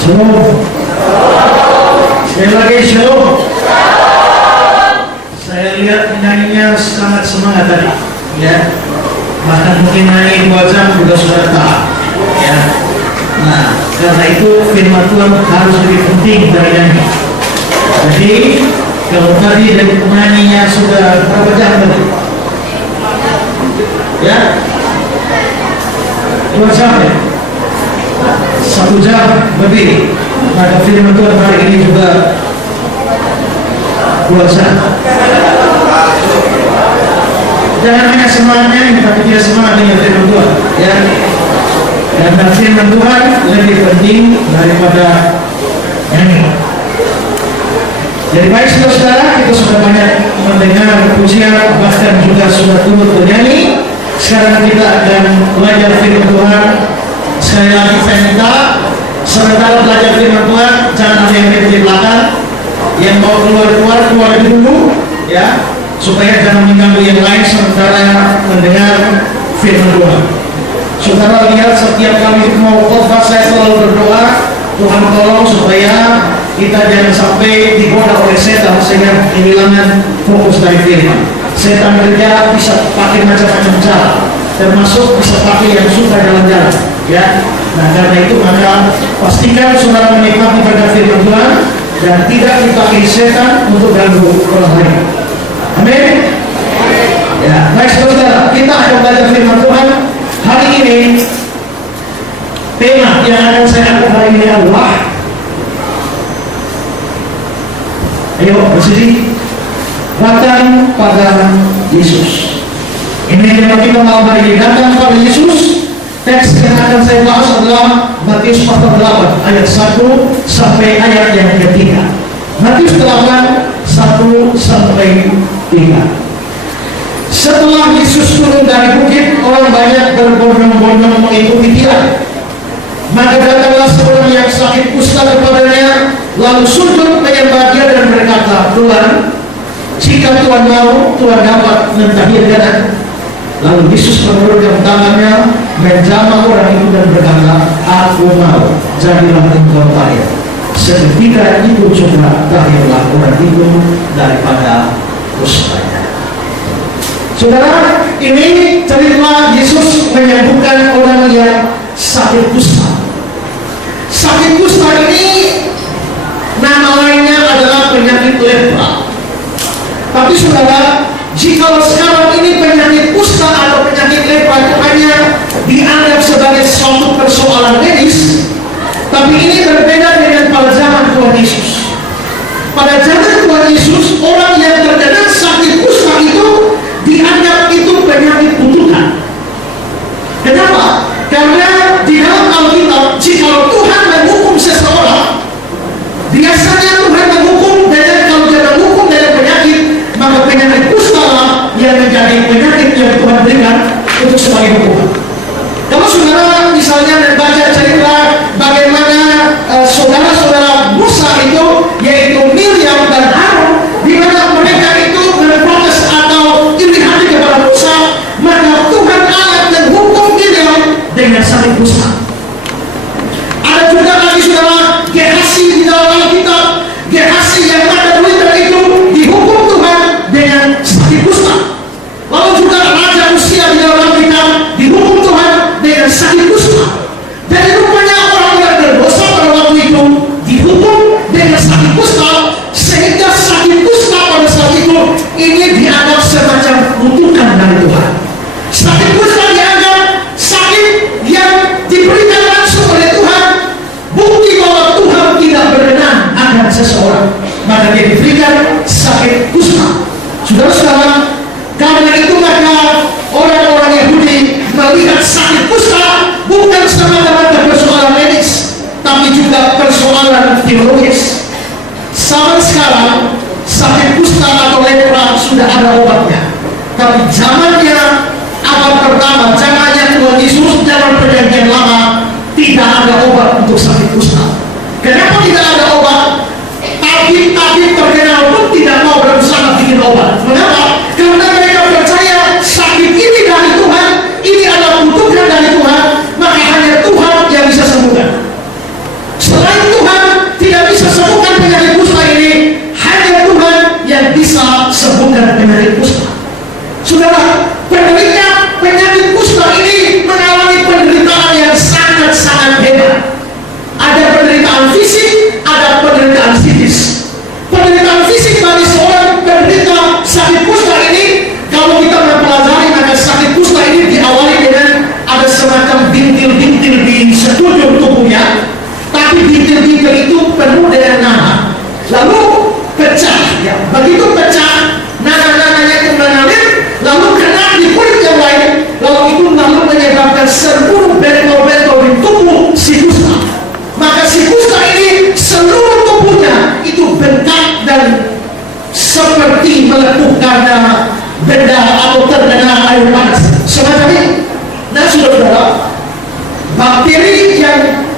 Shalom. Sekali lagi shalom. Saya lihat penyanyinya sangat semangat tadi, ya. Bahkan mungkin nyanyi 2 jam juga sudah tahan, ya. Nah, karena itu firman Tuhan harus lebih penting dari nyanyi. Jadi kalau tadi dari penyanyinya sudah berapa jam tadi? Ya, 2 jam ya. 1 jam lebih. Maka firman Tuhan hari ini juga 2 jam. Jangan hanya semangatnya, tapi tidak semangat dengan firman Tuhan, ya. Karena firman Tuhan lebih penting daripada nyanyi. Jadi baik saudara, kita sudah banyak mendengar pujian, bahkan juga sudah turut bernyanyi. Sekarang kita akan belajar firman Tuhan. Sekali lagi saya minta, sementara belajar firman Tuhan, jangan ada yang di belakang, yang mau keluar dulu, ya, supaya jangan mengganggu yang lain sementara mendengar firman Tuhan. Saudara lihat, setiap kali mau khotbah saya selalu berdoa, Tuhan tolong supaya kita jangan sampai digoda oleh setan sehingga kehilangan fokus dari firman. Setan kerja bisa pakai macam-macam cara, termasuk bisa pakai yang suka jalan-jalan, ya. Nah, karena itu maka pastikan saudara menikmati berkat firman Tuhan dan tidak dipakai setan untuk ganggu orang lain. Amin. Ya, baik saudara, kita akan belajar firman Tuhan hari ini. Tema yang akan saya angkat hari ini adalah, ayo bersih, datang pada Yesus. Ini tema kita malam hari ini, datang pada Yesus. Teks yang akan saya bahas adalah Matius pasal 8 ayat 1 sampai ayat yang ketiga. Matius 8 1 sampai 3. Setelah Yesus turun dari bukit, orang banyak berbondong-bondong mengikuti dia. Maka datanglah seorang yang sakit kusta kepadanya, lalu sujud menyembah dia dan berkata, Tuhan, jika Tuhan mau, Tuhan dapat mentahirkan. Lalu Yesus menurunkan tangannya, menjamah orang itu dan berkata, aku mau, jadilah engkau tahir. Seketika itu juga tahirlah orang itu daripada kustanya. Saudara, ini cerita Yesus menyembuhkan orang yang sakit kusta. Sakit kusta ini nama lainnya adalah penyakit lepra. Tapi saudara, jika sekarang ini penyakit kusta atau penyakit lepra itu hanya dianggap sebagai suatu persoalan medis, tapi ini berbeda dengan pada zaman Tuhan Yesus. Pada zaman Tuhan Yesus, orang yang terkena sakit kusta itu dianggap itu penyakit kutukan. Kenapa? Karena di dalam Alkitab, jika Tuhan menghukum seseorang, biasanya Tuhan menghukum dengan, kalau dia menghukum dengan penyakit, maka penyakit kusta yang menjadi penyakit yang Tuhan berikan untuk sebagai hukuman. Kalau saudara misalnya membaca cerita bagaimana saudara-saudara Musa itu, yaitu Miriam dan Harun, di mana mereka itu memprotes atau iri hati kepada Musa, maka Tuhan Allah menghukum Miriam dengan sakit kusta. Ada juga lagi saudara Gehasi di dalam Alkitab, Gehasi yang ada Twitter itu dihukum Tuhan dengan sakit kusta. Lalu juga Raja Usia di dalam Alkitab dihukum Tuhan dengan sakit kusta. Dan rupanya orang yang berdosa pada waktu itu dihukum dengan sakit kusta, sehingga sakit kusta pada saat itu ini dianggap semacam kutukan dari Tuhan. Sakit kusta dianggap sakit yang diberikan langsung oleh Tuhan, bukti bahwa Tuhan tidak berkenan akan seseorang, maka dia diberikan sakit kusta. Saudara-saudara, karena itu maka orang-orang Yahudi melihat sakit kusta bukan semata-mata persoalan medis, tapi juga persoalan teologis. Sampai sekarang sakit kusta atau lepra sudah ada obatnya, tapi zamannya abad pertama, zamannya Tuhan Yesus, zaman perjanjian lama, tidak ada obat untuk sakit kusta. Kenapa tidak ada obat? Tabib-tabib terkenal pun tidak mau berusaha bikin obat. Mengapa? Karena mereka percaya sakit ini dari Tuhan, ini adalah kutukan dari Tuhan, maka hanya Tuhan yang bisa sembuhkan. Selain itu bintil di sekujur tubuhnya, tapi bintil-bintil itu penuh dengan nanah. Lalu pecah, ya. Begitu pecah, nanah-nanahnya itu mengalir, lalu kena di kulit yang lain, lalu itu menyebabkan seluruh bentol-bentol di tubuh si kusta. Maka si kusta ini seluruh tubuhnya itu bengkak dan seperti melepuh karena benda atau terkena air panas. Semacam ini. Nah, saudara-saudara, bakteri yang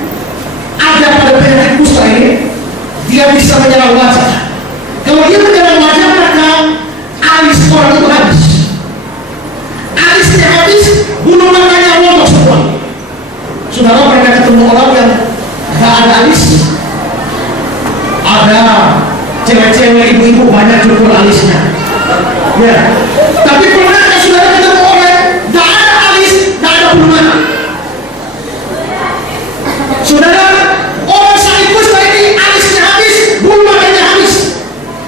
ada pada penyakit kusta ini, dia bisa menyerang wajah. Kalau dia menyerang wajah, maka alis orang itu habis. Alisnya habis, bulu matanya rontok semua. Saudara pernah ketemu orang yang gak ada alis? Ada cewek-cewek, ibu-ibu banyak cukur alisnya. Ya. Tapi pernahkah saudara ketemu orang gak ada alis, gak ada bulu mata? Saudara, orang sakit kusta ini alisnya habis, bulu matanya habis.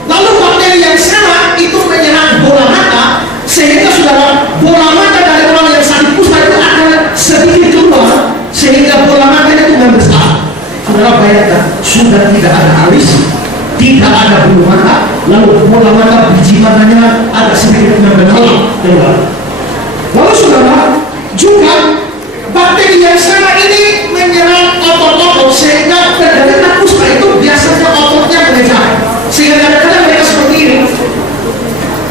Lalu bakteri yang sama itu menyerang bola mata, sehingga saudara, bola mata dari orang yang sakit kusta itu akan sedikit keluar, sehingga bola matanya itu membesar. Saudara bayangkan, sudah tidak ada alis, tidak ada bulu mata, lalu bola mata biji matanya ada sedikit membesar keluar. Lalu saudara, juga bakteri yang sama ini menyerang otot-otot, sehingga penderita kusta itu biasanya ototnya mengejar, sehingga kadang-kadang mereka seperti ini.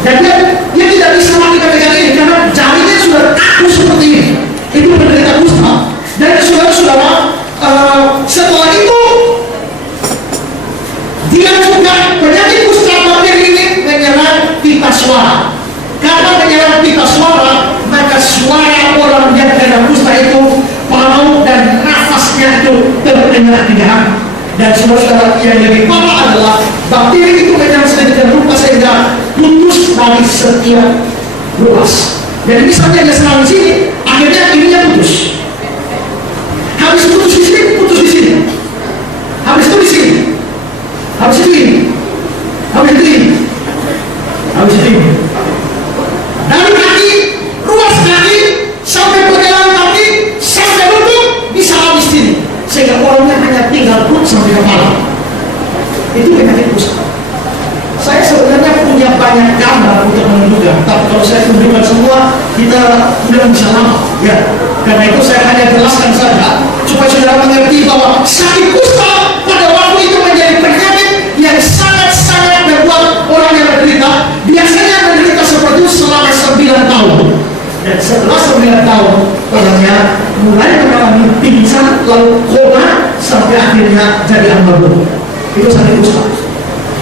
Dan dia tidak bisa lagi pegang ini karena jarinya sudah kaku seperti ini. Itu penderita kusta. Dan saudara-saudara, setelah itu dia juga penyakit kusta bakteri ini menyerang pita suara. Karena menyerang pita suara, maka suara orang yang kena kusta itu palau dan nafasnya itu terdengar. Dan saudara-saudara, yang lebih parah adalah bakteri itu menyerang sedemikian rupa sehingga putus dari setiap ruas. Jadi misalnya dia serang di sini, akhirnya ininya putus. Habis putus di sini, putus di sini. Habis itu di sini. Habis itu ini. Habis itu ini. Habis itu ini. Dari kaki, ruas kaki, sampai pergelangan kaki, sampai lutut, bisa habis sini. Sehingga orangnya hanya tinggal perut sampai kepala. Itu penyakit kusta. Saya sebenarnya punya banyak gambar untuk menunjukkan, tapi kalau saya tunjukkan semua, kita tidak bisa lama. Ya, karena itu saya hanya jelaskan saja supaya saudara mengerti bahwa sakit kusta pada waktu itu menjadi penyakit yang sangat-sangat membuat orang yang menderita. Biasanya menderita seperti itu selama 9 tahun. Dan setelah 9 tahun, orangnya mulai mengalami pingsan, lalu koma, sampai akhirnya jadi ambulan. Itu sakit kusta.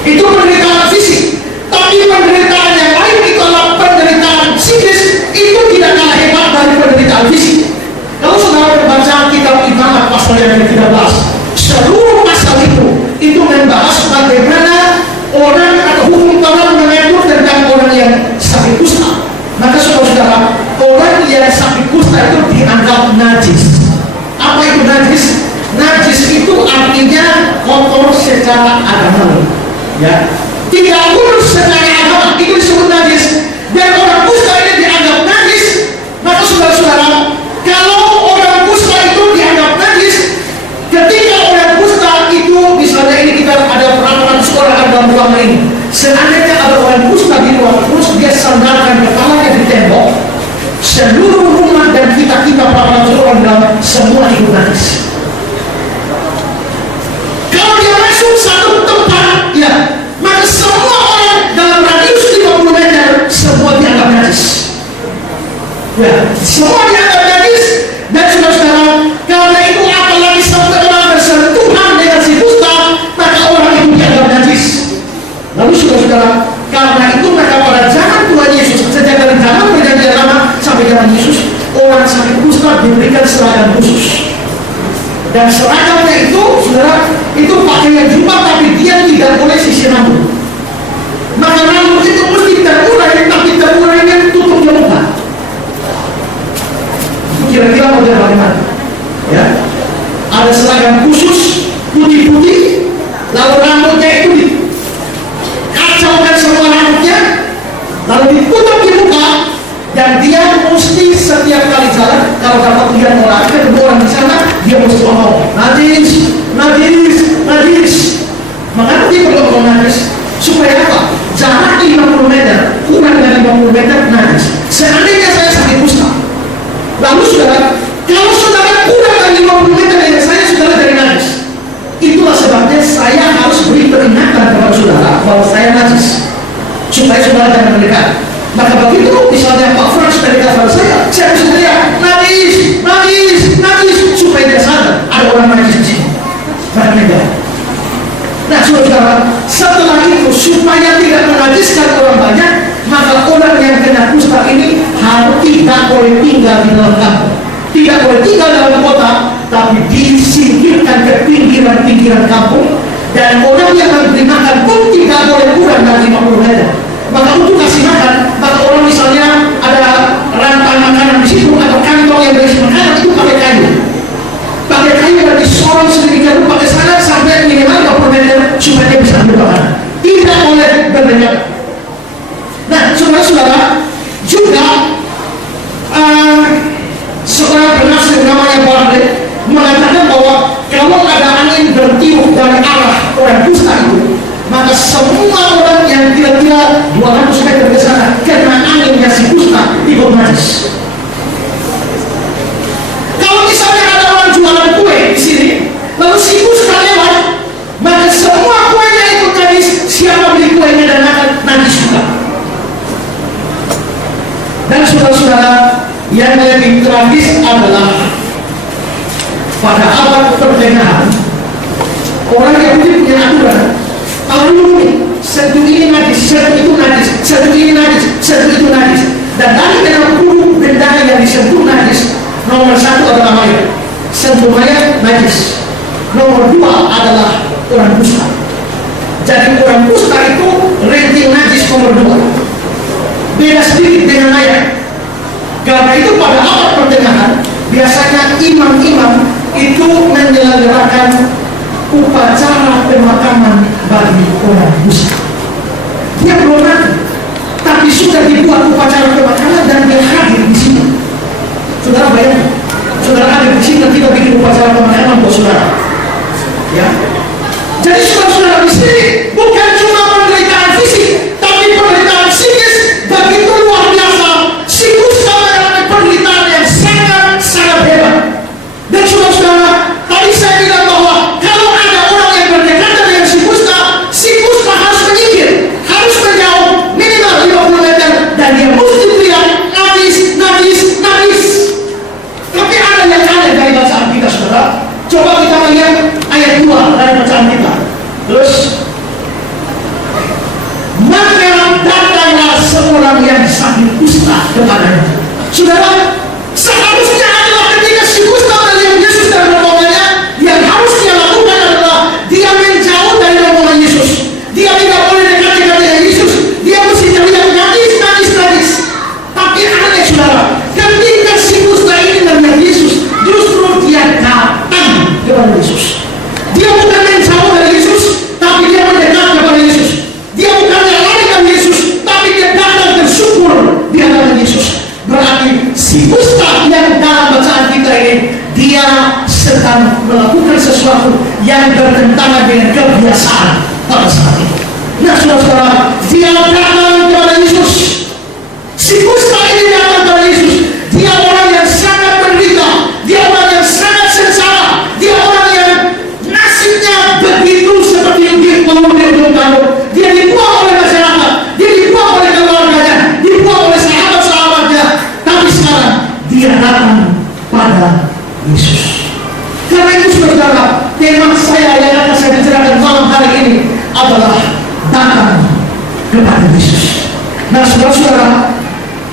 Itu penderitaan fisik. Tapi penderitaan yang lain itu adalah penderitaan psikis. Itu tidak kalah hebat dari penderitaan fisik. Kalau saudara membaca kitab Ibadah pasal yang ke-13, seluruh pasal itu membahas bagaimana orang atau hukum Taurat mengatur tentang orang yang sakit kusta. Maka saudara-saudara, orang yang sakit kusta itu dianggap najis. Apa itu najis? Najis itu artinya kotor secara agama. Ya, tidak lurus secara agama, itu disebut najis. Dan orang kusta ini dianggap najis. Maka saudara-saudara, kalau orang kusta itu dianggap najis, ketika orang kusta itu, misalnya ini kita ada peraturan sekolah dalam agama ini, seandainya ada orang kusta di luar, terus dia sandarkan kepalanya di tembok, seluruh rumah dan kita para orang dalam semua itu najis. Kalau dia masuk satu tempat, ya, maka semua orang dalam radius 50 meter semua dianggap najis. Ya, semua dianggap najis. Dan saudara-saudara, karena itu apalagi sampai orang bersentuhan dengan si kusta, maka orang itu dianggap najis. Lalu saudara-saudara, karena itu maka pada zaman Tuhan Yesus, sejak dari zaman perjanjian lama sampai zaman Yesus, orang sakit kusta diberikan seragam khusus. Dan seragamnya itu, saudara, itu pakaian jubah, tapi dia tidak boleh sisir rambut. Maka rambut itu mesti terurai, tapi terurainya tutup muka. Kira-kira model bagaimana? Ya, ada seragam khusus putih-putih, lalu rambutnya itu dikacaukan semua rambutnya, lalu ditutup di muka, dan dia mesti setiap kali jalan, kalau dapat lihat orang, ada 2 orang di sana, dia mesti ngomong najis, najis, najis. Mengapa dia perlu ngomong najis? Supaya apa? Jarak 50 meter, kurang dari 50 meter najis. Seandainya saya sakit kusta, lalu saudara, kalau saudara kurang dari 50 meter dari saya, saudara dari najis. Itulah sebabnya saya harus beri peringatan kepada saudara bahwa saya najis, supaya saudara jangan mendekat. Maka begitu misalnya Pak Frans mendekat pada saya harus teriak najis, najis, najis, supaya dia sadar ada orang najis di sini. Maka nah saudara, setelah itu supaya tidak menajiskan orang banyak, maka orang yang kena kusta ini harus tidak boleh tinggal di dalam kampung, tidak boleh tinggal dalam kota, tapi disingkirkan ke pinggiran-pinggiran kampung. Dan orang yang memberi makan pun tidak boleh kurang dari 50 meter. Maka untuk kasih makan, maka orang misalnya ada rantai makanan di situ atau kantong yang berisi makanan itu pakai kayu dan disorong sedemikian rupa ke sana sampai minimal 20 meter supaya dia bisa ambil makanan. Tidak boleh berdekat. Nah, saudara-saudara, juga seorang penafsir namanya Barclay mengatakan bahwa kalau ada angin bertiup dari arah orang kusta itu, maka semua orang yang kira-kira 200 meter ke sana kena anginnya si kusta ikut najis. Kalau misalnya ada orang jualan kue di sini, lalu si kusta lewat, maka semua kuenya ikut najis. Siapa beli kuenya dan akan najis juga. Dan saudara-saudara, yang lebih tragis adalah pada abad pertengahan, orang Yahudi punya aturan. Lalu satu ini najis, satu itu najis, satu ini najis, satu itu najis. Dan dari 60 benda yang disentuh najis, nomor 1 adalah mayat. Sentuh mayat najis. Nomor 2 adalah orang kusta. Jadi orang kusta itu ranking najis nomor 2. Beda sedikit dengan mayat. Karena itu pada abad pertengahan, biasanya imam-imam itu menyelenggarakan upacara pemakaman bagi orang kusta. Dia belum mati, tapi sudah dibuat upacara pemakaman dan dia hadir di sini. Saudara bayangkan, saudara hadir di sini dan kita bikin upacara pemakaman buat saudara. Ya, jadi saudara-saudara di sini bukan cuma penderitaan fisik, tapi penderitaan psikis begitu luar biasa. Si kusta mengalami penderitaan yang sangat hebat. Dan saudara-saudara, tadi saya bilang bahwa kalau ada orang yang berdekatan dengan si kusta harus menyingkir, harus menjauh minimal 50 meter, dan dia mesti teriak najis, najis, najis. Tapi ada yang aneh dari bacaan kita, saudara. Coba kita lihat ayat 2 dari bacaan kita. Terus, maka datanglah seorang yang sakit kusta kepadanya. Saudara, seharusnya adalah ketika si kusta melihat Yesus dan rombongannya, yang harus dia lakukan adalah dia menjauh dari rombongan Yesus. Dia tidak boleh dekat-dekat dengan Yesus. Dia mesti teriak najis, najis, najis. Tapi aneh saudara, ketika si kusta ini melihat Yesus, justru dia datang kepada Yesus. Dia bukan menjauh dari Yesus, tapi dia mendekat kepada Yesus. Dia bukan lari dari Yesus, tapi dia datang bersyukur di hadapan Yesus. Berarti si kusta yang dalam bacaan kita ini, dia sedang melakukan sesuatu yang bertentangan dengan kebiasaan pada saat itu. Nah saudara-saudara, dia datang kepada Yesus. Si kusta ini datang kepada Yesus. Dia orang yang sangat menderita, dia orang yang sangat sengsara, dia orang yang nasibnya begitu seperti yang dia belum tahu. Dia dibuang oleh masyarakat, dia dibuang oleh keluarganya, dibuang oleh sahabat-sahabatnya. Tapi sekarang dia datang pada Yesus. Karena itu saudara, tema saya yang akan saya bicarakan malam hari ini adalah datang kepada Yesus. Nah saudara-saudara,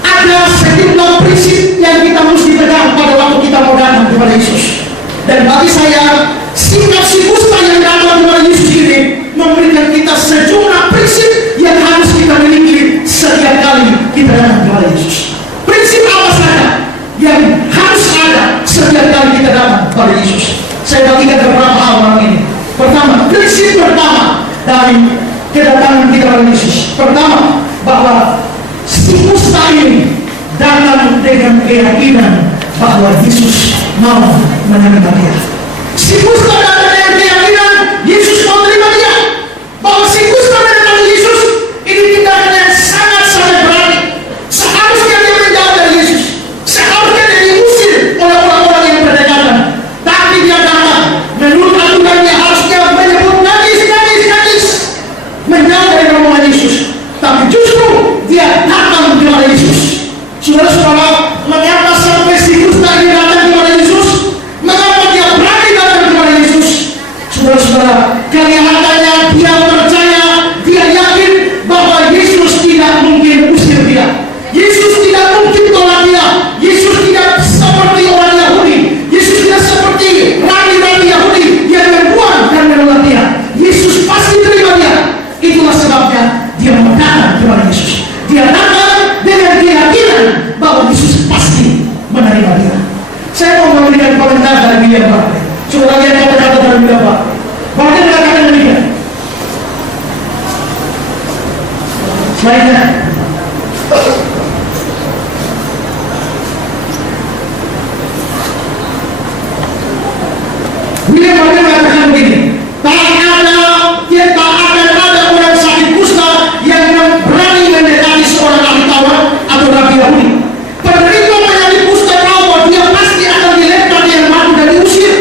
ada sejumlah prinsip yang kita mesti pegang pada waktu kita mau datang kepada Yesus. Dan bagi saya, sikap si kusta yang datang kepada Yesus ini memberikan kita sejumlah prinsip yang harus kita miliki setiap kali kita datang kepada Yesus. Prinsip apa saja yang harus ada setiap kali kita datang kepada Yesus? Saya bagikan beberapa hal malam ini. Pertama, prinsip pertama dari kedatangan kita kepada Yesus. Pertama, bahwa si kusta ini datang dengan keyakinan bahwa Yesus mau menerima dia. berapa? Bahkan mengatakan demikian. Slide-nya. William Barclay mengatakan begini, tak akan ada orang sakit kusta yang berani mendekati seorang ahli Taurat atau Rabi Yahudi. Penderita penyakit kusta tahu bahwa dia pasti akan dilempar yang mati dan diusir.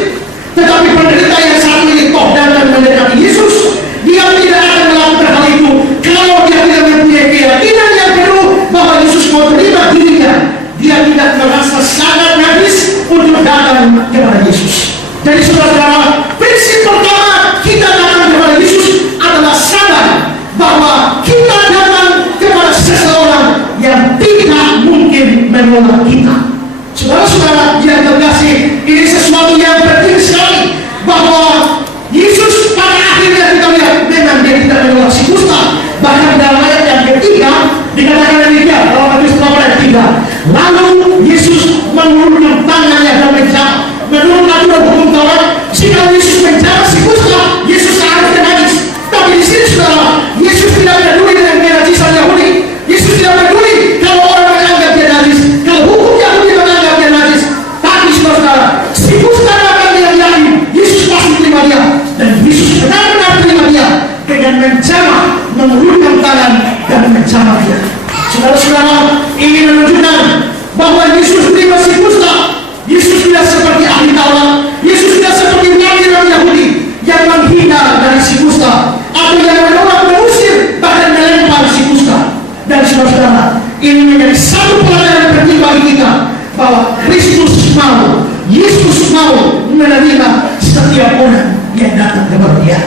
Tetapi penderita yang satu ini toh datang mendekati Yesus, dia tidak akan melakukan hal itu kalau dia tidak mempunyai keyakinan yang penuh bahwa Yesus mau terima dirinya. Dia tidak merasa sangat najis untuk datang kepada Yesus. Jadi saudara-saudara, prinsip pertama kita datang kepada Yesus adalah sadar bahwa kita datang kepada seseorang yang tidak mungkin menolak kita. Saudara-saudara yang terkasih, ini sesuatu yang penting sekali bahwa Yesus pada akhirnya kita lihat memang dia tidak menolak si kusta. Bahkan dalam ayat yang ketiga dikatakan demikian, dalam Matius 8 ayat 3, lalu Yesus mengulurkan tangannya dan menjawab, menurut aturan hukum Taurat, jika Yesus menjawab si kusta, Yesus seharusnya najis. Tapi di sini saudara, Yesus tidak peduli dengan kenajisan Yahudi. Yesus tidak peduli kalau orang menganggap dia najis, kalau hukum Yahudi menganggap dia najis. Tapi saudara, si kusta datang dengan yakin Yesus pasti terima dia, dan Yesus benar-benar terima dia dengan menjamah, mengulurkan tangan dan menjamah dia. Saudara-saudara, ini menunjukkan bahwa Yesus terima si kusta. Yesus tidak seperti ahli Taurat. Yesus tidak seperti nabi-nabi Yahudi yang menghindar dari si kusta atau yang menolak, mengusir, bahkan melempar si kusta. Dan saudara-saudara, ini menjadi satu pelajaran penting bagi kita bahwa Kristus mau, Yesus mau menerima setiap orang yang datang kepada Dia.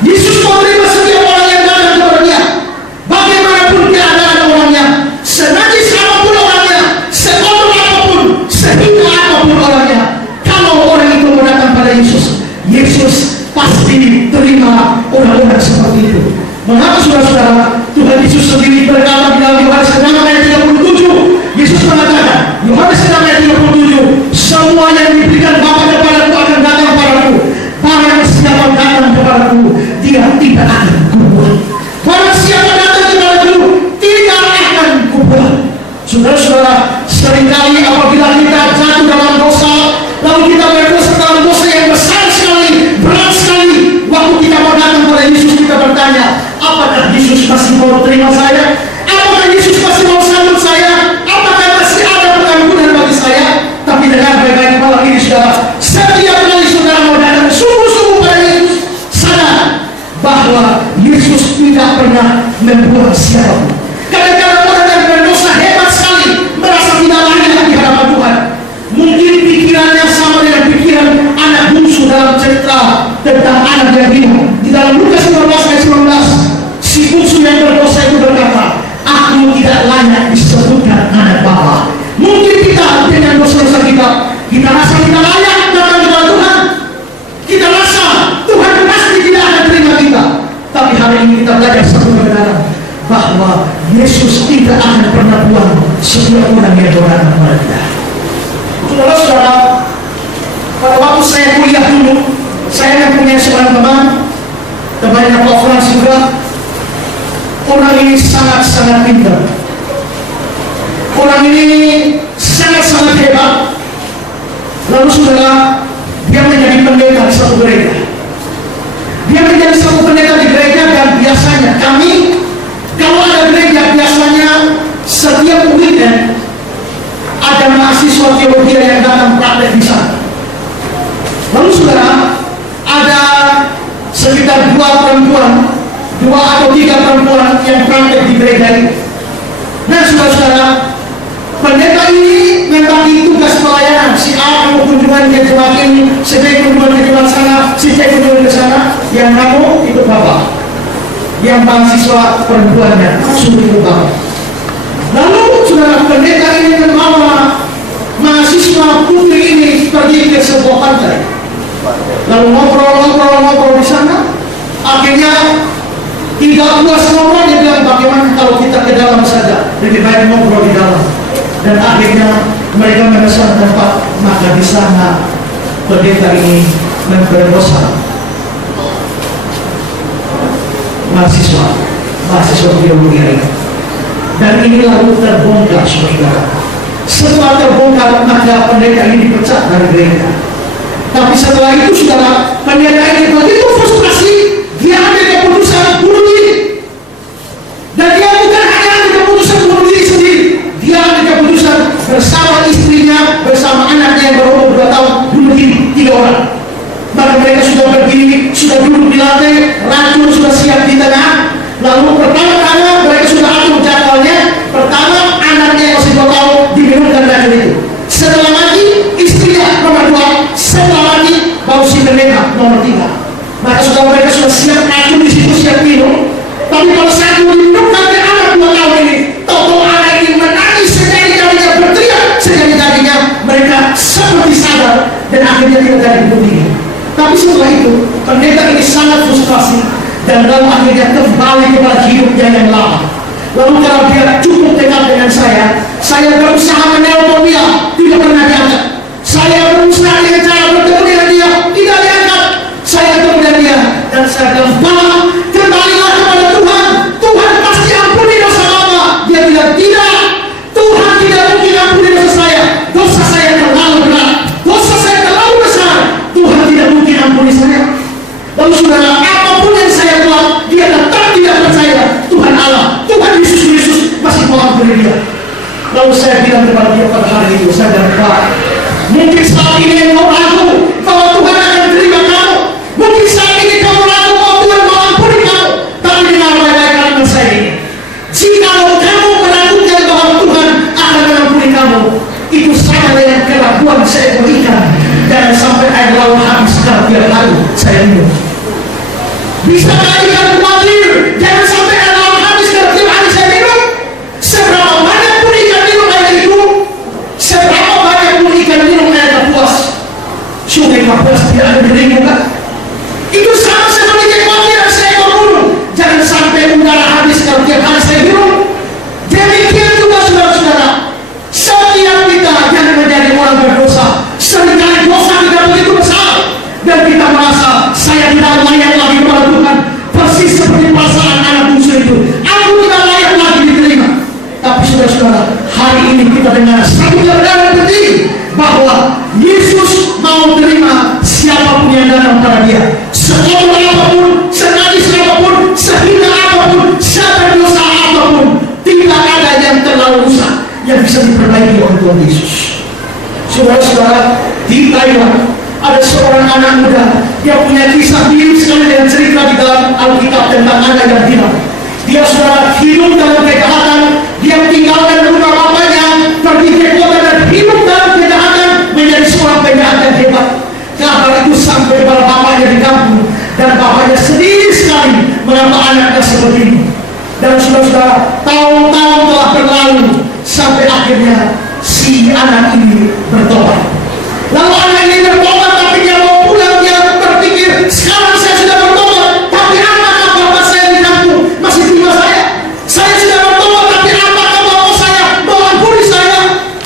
Yesus mau menerima setiap orang yang datang kepada Dia, bagaimanapun keadaan orangnya, senajis apapun orangnya, sekotor apapun, sehingga apapun orangnya. Kalau orang itu mau datang pada Yesus, Yesus pasti terima orang-orang seperti itu. Mengapa saudara-saudara? Tuhan Yesus sendiri berkata di dalam Yohanes 6 ayat 37, Yesus mengatakan, Yohanes 6 ayat 37, semua yang diberikan Bapa kepadaku akan datang kepadaku. Barang siapa datang kepadaku, dia tidak akan kubuang. Barang siapa datang kepadaku, tidak akan kubuang. Saudara-saudara, seringkali apabila kita jatuh dalam dosa, lalu kita berdosa dalam dosa yang besar sekali, berat sekali, waktu kita mau datang kepada Yesus, kita bertanya, apakah Yesus masih mau terima saya? Apakah Yesus masih mau sambut saya? Apakah masih ada pengampunan bagi saya? Tapi dengar baik-baik malam ini saudara, setiap kali saudara mau datang sungguh-sungguh pada Yesus, sadar bahwa Yesus tidak pernah membuang siapapun. Kadang-kadang orang yang berdosa hebat sekali, merasa tidak layak di hadapan Tuhan. Mungkin pikirannya sama dengan pikiran anak bungsu dalam cerita tentang anak yang bingung. Di dalam Lukas 15 ayat 19, si bungsu yang berdosa itu berkata, aku tidak layak disebutkan anak Bapa. Mungkin kita dengan dosa-dosa kita rasa tidak layak datang kepada Tuhan. Kita rasa Tuhan pasti tidak akan terima kita. Tapi hari ini kita belajar satu kebenaran, bahwa Yesus tidak akan pernah buang setiap orang yang berdoa kepada kita. Saudara-saudara, pada waktu saya kuliah dulu, saya mempunyai seorang temannya Pak Frans juga. Orang ini sangat-sangat pintar. Orang ini sangat-sangat hebat. Lalu saudara, dia menjadi pendeta di satu gereja. Dia menjadi satu pendeta di gereja, dan biasanya kami, kalau ada gereja, biasanya setiap weekend ada mahasiswa teologi yang datang praktek di sana. Lalu saudara, ada sekitar 2 atau 3 perempuan yang praktek di gereja ini. Nah saudara-saudara, pendeta ini membagi tugas pelayanan. Si A mau kunjungan ke jemaat ini, si B kunjungan ke jemaat sana, si C kunjungan ke sana. Yang kamu ikut Bapak, yang mahasiswa perempuannya suruh ikut Bapak. Lalu saudara, pendeta ini membawa mahasiswa putri ini pergi ke sebuah pantai. Lalu ngobrol di sana. Akhirnya tidak puas ngobrol, dia bilang, bagaimana kalau kita ke dalam saja, lebih baik ngobrol di dalam. Dan akhirnya mereka memesan tempat, maka di sana pendeta ini berdosa mahasiswa biologi ini. Dan inilah terbongkar, saudara. Setelah terbongkar, maka pendeta ini dipecat dari gereja. Tapi setelah itu, saudara, pendeta ini begitu frustrasi, dia ambil keputusan bunuh diri. Dan dia bukan hanya ambil keputusan bunuh diri sendiri, dia ambil keputusan bersama istrinya, bersama anaknya yang berumur 2 tahun, bunuh diri 3 orang. Maka mereka sudah berdiri, sudah duduk di lantai, racun sudah siap di tengah. Lalu pertama-tama mereka sudah atur jadwalnya. Pertama, anaknya yang masih 2 tahun diminumkan racun itu. Setelah mati, istrinya nomor 2. Setelah mati, baru si pendeta nomor 3. Maka sudah mereka sudah siap racun di situ, siap minum. Tapi pada saat itu diminumkan ke anak 2 tahun ini, tahu anak ini menangis sejadi-jadinya, berteriak sejadi-jadinya. Mereka seperti sadar dan akhirnya tidak jadi bunuh diri. Tapi setelah itu, pendeta ini sangat frustrasi dan lalu akhirnya kembali kepada hidupnya yang lama. Lalu kalau dia cukup dekat dengan saya berusaha menelpon dia, tidak pernah diangkat. Saya berusaha dengan cara bertemu dengan dia, tidak diangkat. Saya bertemu dengan dia dan saya bilang, "Pak, kembalilah kepada Tuhan. Tuhan pasti ampuni dosa Bapak." Dia bilang, "Tidak, Tuhan tidak mungkin ampuni dosa saya. Dosa saya terlalu berat. Dosa saya terlalu besar. Tuhan tidak mungkin ampuni saya." Lalu saudara, apapun yang saya buat, dia tetap tidak percaya Tuhan Allah, Tuhan Yesus Kristus masih mau ampuni dia. Lalu saya bilang kepada dia pada hari itu, saya bilang, "Pak, mungkin saat ini engkau ragu bahwa Tuhan akan terima kamu. Mungkin saat ini kamu ragu bahwa Tuhan mau ampuni kamu. Tapi dengar baik-baik kalimat saya ini. Jika kamu meragukan bahwa Tuhan akan mengampuni kamu, itu sama dengan keraguan seekor ikan. Jangan sampai air laut habis karena tiap hari saya minum. Bisa ikan khawatir, jangan sampai air laut habis karena tiap hari saya minum. Seberapa banyak pun ikan minum air itu, seberapa banyak pun ikan minum air Kapuas. Sungai Kapuas tidak ada dirimu kan? Itu sama seperti kekhawatiran seekor burung. Jangan sampai udara habis kalau tiap hari saya minum. Demikian juga saudara-saudara, setiap kita jangan menjadi orang berdosa. Seringkali dosa kita begitu besar dan kita merasa saya tidak layak lagi kepada Tuhan, persis seperti perasaan anak bungsu itu. Aku tidak layak lagi diterima. Tapi saudara-saudara, hari ini kita dengar satu kebenaran penting bahwa Yesus mau terima siapapun yang datang pada Dia, sekolah apapun, senajis apapun, sehina apapun, seberdosa apapun. Tidak ada yang terlalu rusak yang bisa diperbaiki oleh Tuhan Yesus. Saudara-saudara, di Taiwan ada seorang anak muda yang punya kisah mirip sekali dengan cerita di dalam Alkitab tentang anak yang hilang. Dia saudara hidup dalam kejahatan, dia tinggalkan rumah bapaknya, pergi ke kota dan hidup dalam kejahatan, menjadi seorang penjahat yang hebat. Kabar itu sampai kepada bapaknya di kampung dan bapaknya sedih sekali mengapa anaknya seperti ini. Dan saudara-saudara, tahun-tahun telah berlalu sampai akhirnya si anak ini bertobat. Lalu anak ini bertobat, tapi dia mau pulang, dia berpikir, sekarang saya sudah bertobat, tapi apakah bapak saya di kampung masih terima saya? Saya sudah bertobat, tapi apakah bapak saya mau ampuni saya?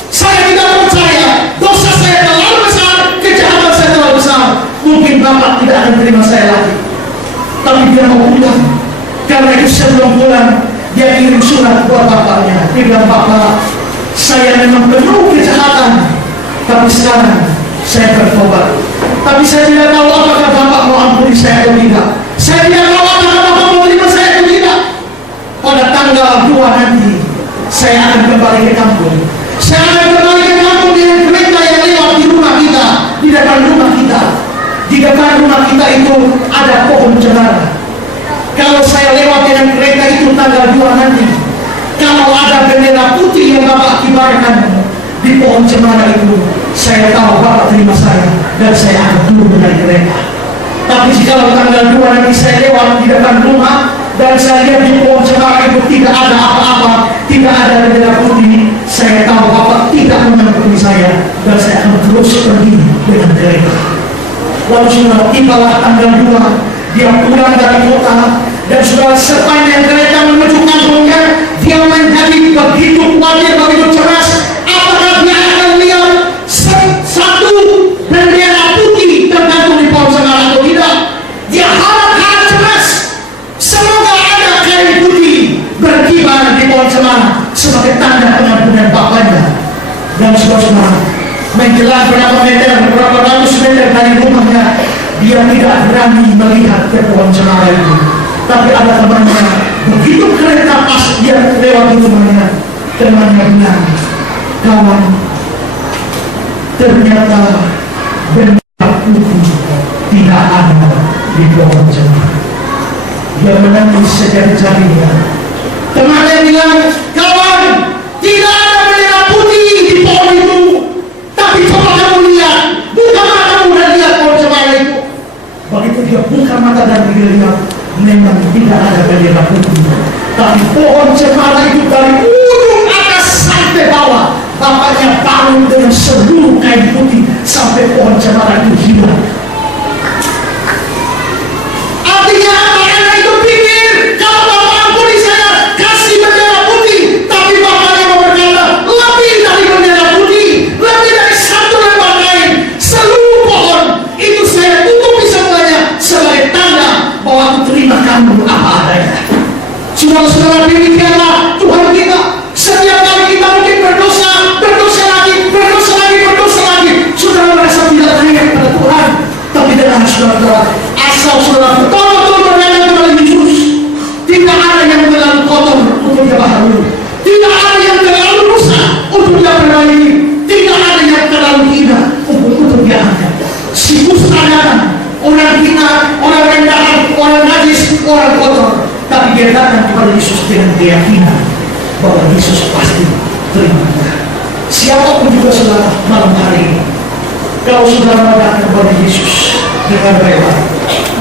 Saya tidak percaya, dosa saya terlalu besar, kejahatan saya terlalu besar. Mungkin bapak tidak akan terima saya lagi. Tapi dia mau pulang. Karena itu sebelum pulang, dia kirim surat buat bapaknya. Dia bilang, "Bapak, saya memang penuh kejahatan, tapi sekarang saya bertobat. Tapi saya tidak tahu apakah Bapak mau ampuni saya atau tidak. Saya tidak tahu apakah Bapak mau terima saya atau tidak. Pada tanggal 2 nanti, saya akan kembali ke kampung. Saya akan kembali ke kampung dengan kereta yang lewat di rumah kita, di depan rumah kita. Di depan rumah kita itu ada pohon cemara. Kalau saya lewat dengan kereta itu tanggal 2 nanti, kalau ada bendera putih yang Bapak kibarkan di pohon cemara itu, saya tahu Bapak terima saya dan saya akan turun dari kereta. Tapi jika tanggal 2 nanti saya lewat di depan rumah dan saya lihat di pohon cemara itu tidak ada apa-apa, tidak ada bendera putih, saya tahu Bapak tidak mengampuni saya dan saya akan terus pergi dengan kereta. Lalu sudah tibalah tanggal 2, dia pulang dari kota dan sudah sepanjang kereta menuju kampungnya, dia menjadi begitu khawatir, begitu cemas. Apakah dia akan lihat satu bendera putih tergantung di pohon cemara atau tidak? Dia harap cemas. Semoga Dia tidak berani melihat ke pohon cemara itu. Tapi ada temannya, begitu kereta pas dia lewat di temannya bilang, kawan, ternyata benda putih tidak ada di pohon cemara. Dia menangis sejadi-jadinya. Temannya bilang, kawan, tidak ada bendera putih di pohon itu. Tapi coba kamu lihat, buka matamu dan lihat pohon cemara itu. Begitu dia buka mata dan dia lihat, memang tidak ada bendera putih. Tapi pohon cemara itu dari ujung atas sampai bawah, bapaknya bangun dengan seluruh kain putih sampai pohon cemara itu hilang. Artinya apa? Anak itu pikir kalau bapak ampuni saya kasih bendera putih, tapi bapaknya mau berkata lebih dari bendera putih, lebih dari satu lembar kain, seluruh pohon itu saya tutupi semuanya sebagai tanda bahwa aku terima kamu apa adanya. Saudara-saudara, demikianlah Tuhan kita. Setiap kali kita mungkin berdosa lagi, saudara merasa tidak terikat pada Tuhan. Tapi dengan saudara, asal saudara betul-betul berada kepada Yesus, tidak ada yang terlalu kotor untuk dia baharui, tidak ada yang terlalu rusak untuk dia perbaiki, tidak ada yang terlalu hina untuk dia angkat. Sikus adalah orang hina, orang rendahan, orang najis, orang kotor, tapi dia datang kepada Yesus dengan keyakinan bahwa Yesus pasti terima dia. Siapapun juga saudara malam hari ini, kalau saudara mau datang kepada Yesus dengan rela,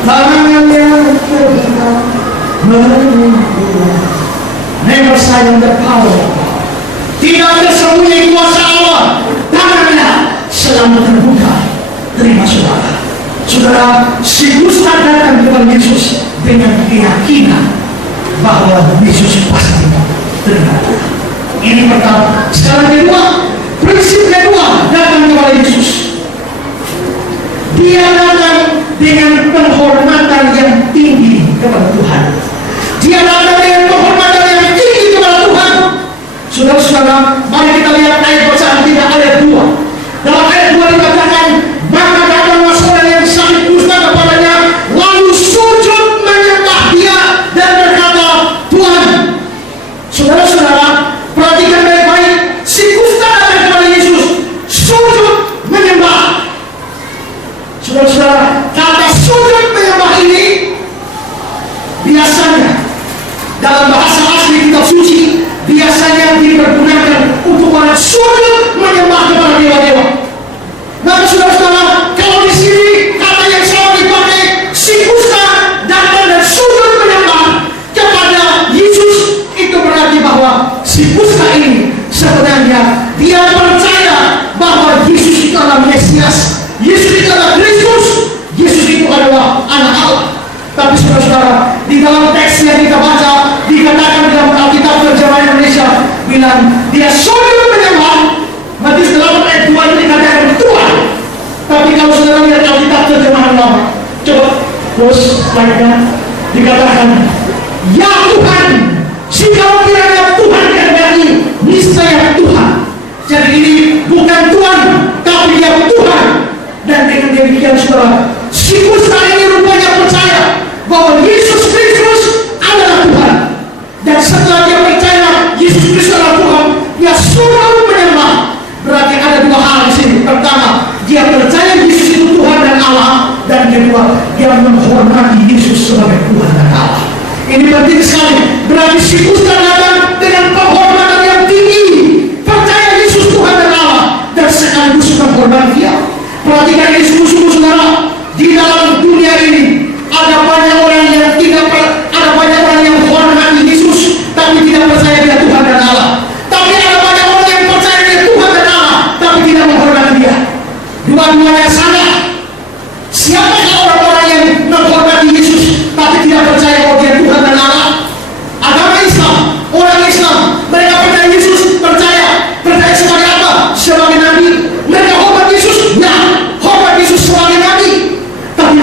tangan yang terbuka menunggu, never silent the power, tidak tersembunyi kuasa Allah, tangannya selalu terbuka. Terima saudara. Saudara, si Musa datang kepada Yesus dengan keyakinan bahwa Yesus pasti terima. Ini pertama. Sekarang kedua, prinsip kedua datang kepada Yesus. Dia datang dengan penghormatan yang tinggi kepada Tuhan. Dia datang dengan penghormatan yang tinggi kepada Tuhan. Saudara-saudara, mari kita lihat ayat bacaan kita ayat 2. Dalam ayat 2 dikatakan, maka datanglah seorang yang sakit kusta kepadanya, lalu sujud menyembah dia dan berkata, Tuhan. Saudara-saudara, perhatikan baik-baik, si kusta datang kepada Yesus, sujud menyembah. Saudara-saudara, kata sujud menyembah ini biasanya dalam bahasa asli kitab suci biasanya dipergunakan untuk orang sujud menyembah kepada dewa-dewa. Maka saudara-saudara, kalau di sini kata yang sama dipakai, si kusta datang dan sujud menyembah kepada Yesus, itu berarti bahwa si kusta ini sebenarnya dia percaya bahwa Yesus itu adalah Mesias, Yesus itu adalah Kristus, Yesus itu adalah anak Allah. Tapi saudara-saudara, di dalam teks yang kita baca dikatakan dalam Alkitab terjemahan Indonesia bilang dia sujud menyembah. Matius 8 ayat 2 itu dikatakan Tuhan. Tapi kalau saudara lihat Alkitab terjemahan lama, coba terus slide-nya, dikatakan ya Tuhan. Jika kiranya Tuhan kehendaki, niscaya Tuhan. Jadi ini bukan Tuhan, tapi dia Tuhan. Dan dengan demikian saudara, si kusta ini rupanya percaya bahwa Yesus Kristus adalah Tuhan. Dan setelah dia percaya Yesus Kristus adalah Tuhan, dia selalu menyembah. Berarti ada dua hal di sini. Pertama, dia percaya Yesus itu Tuhan dan Allah, dan kedua, dia menghormati Yesus sebagai Tuhan dan Allah. Ini penting sekali. Berarti si kusta datang dengan penghormatan yang tinggi, percaya Yesus Tuhan dan Allah, dan sekaligus menghormati dia. Perhatikan ini sungguh-sungguh saudara, di dalam dunia ini ada banyak orang yang ada banyak orang yang menghormati Yesus tapi tidak percaya dia Tuhan dan Allah. Tapi ada banyak orang yang percaya dia Tuhan dan Allah tapi tidak menghormati dia. Dua-duanya salah. Siapakah orang-orang yang menghormati Yesus tapi tidak percaya bahwa dia Tuhan dan Allah? Agama Islam, orang Islam, mereka percaya Yesus, percaya sebagai apa? Sebagai Nabi. Mereka hormat Yesus, ya, hormat Yesus sebagai Nabi. Tapi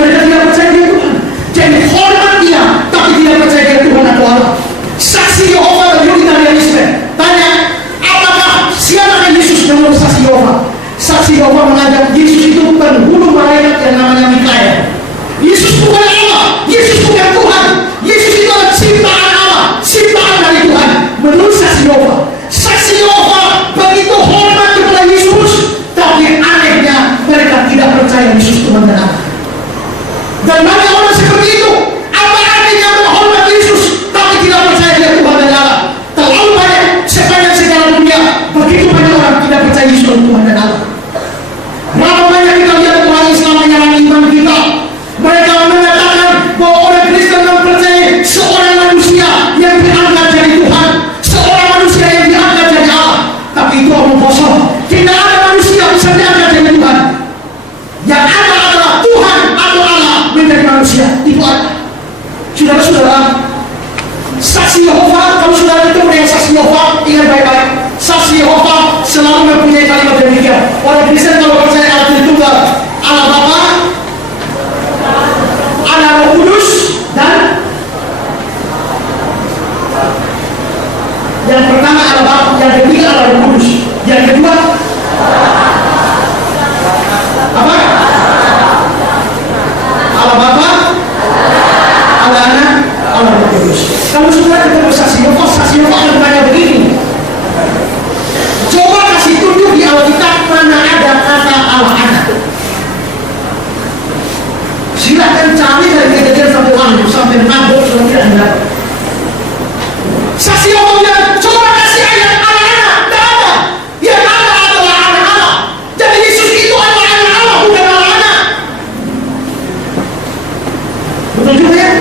Dan banyak orang seperti itu. Apa artinya menghormat Yesus tapi tidak percaya dia Tuhan dan Allah? Terlalu banyak sepanjang sejarah dunia, begitu banyak orang tidak percaya Yesus Tuhan dan Allah. Berapa banyak kita lihat orang Islam menyerang iman kita. Mereka mengatakan bahwa orang Kristen mempercayai seorang manusia yang diangkat jadi Tuhan, seorang manusia yang diangkat jadi Allah. Tapi itu omong kosong. Tidak ada manusia bisa diangkat jadi Tuhan. Yang ada adalah Tuhan atau Allah menjadi manusia. Itu ada. Saudara-saudara, saksi Yehova, kalau saudara ketemu dengan saksi Yehova, ingat baik-baik. Saksi Yehova selalu mempunyai kalimat demikian. Orang Kristen kalau percaya Allah Tritunggal, Allah Bapa, Allah Roh Kudus, dan yang pertama Allah Bapa, yang ketiga Allah Roh Kudus, yang kedua apa? Allah Bapa, Allah Anak, Allah Roh Kudus. Kalau saudara ketemu saksi Yehova akan bertanya begini. Coba kasih tunjuk di Alkitab mana ada kata Allah Anak. Silakan cari dari Kejadian sampai Wahyu sampai Nabok sudah tidak ada. Saksi Yehova bilang, coba kasih ayat Allah Anak. Tidak ada. Yang ada adalah anak Allah. Jadi Yesus itu adalah anak Allah, bukan Allah Anak. Betul juga ya?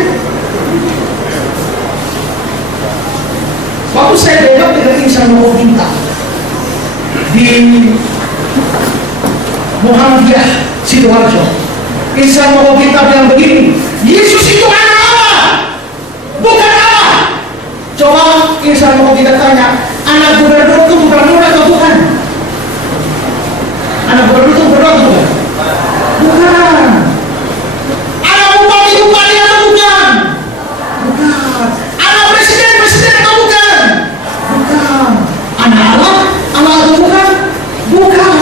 Waktu saya debat dengan Insan Mokoginta di Muhammadiyah Sidoarjo, Insan Mokoginta bilang begini, Yesus itu anak Allah, bukan Allah. Coba Insan Mokoginta tanya, anak gubernur itu gubernur atau bukan? Anak gubernur itu gubernur atau bukan? Bukan. Anak bupati atau bukan? Bukan. Anak presiden atau bukan? Bukan. Anak Allah atau bukan? Bukan.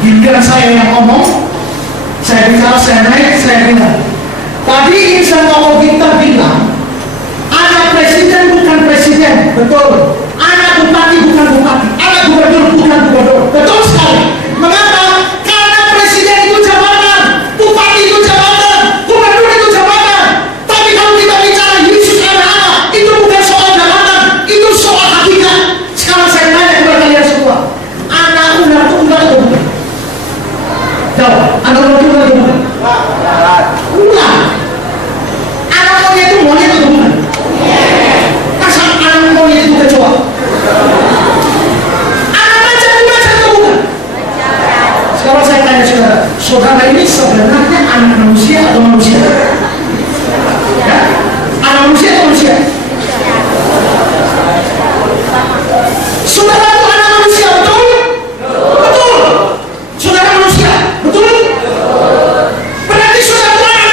Giliran saya yang ngomong, saya bicara, saya naik, saya bilang. Tadi Insan Mokoginta bilang, anak presiden bukan presiden, betul. Anak bupati bukan bupati, anak gubernur bukan gubernur, betul sekali. Mengapa? Karena presiden itu jabatan, bupati itu jabatan, gubernur itu jabatan. Tapi kalau kita bicara Yesus anak Allah, itu bukan soal jabatan, itu soal hakikat. Sekarang saya tanya kepada kalian semua, anak ular tunggal atau bukan? Jawab, anak ular tunggal atau bukan? Ular. Anak monyet itu monyet atau bukan? Masa anak monyet itu kecoa? Anak macan itu macan atau bukan? Sekarang saya tanya saudara ini sebenarnya anak manusia atau manusia? Ya? Anak manusia atau manusia? Saudara itu anak manusia, betul? Betul. Saudara manusia, betul? Berarti saudara itu anak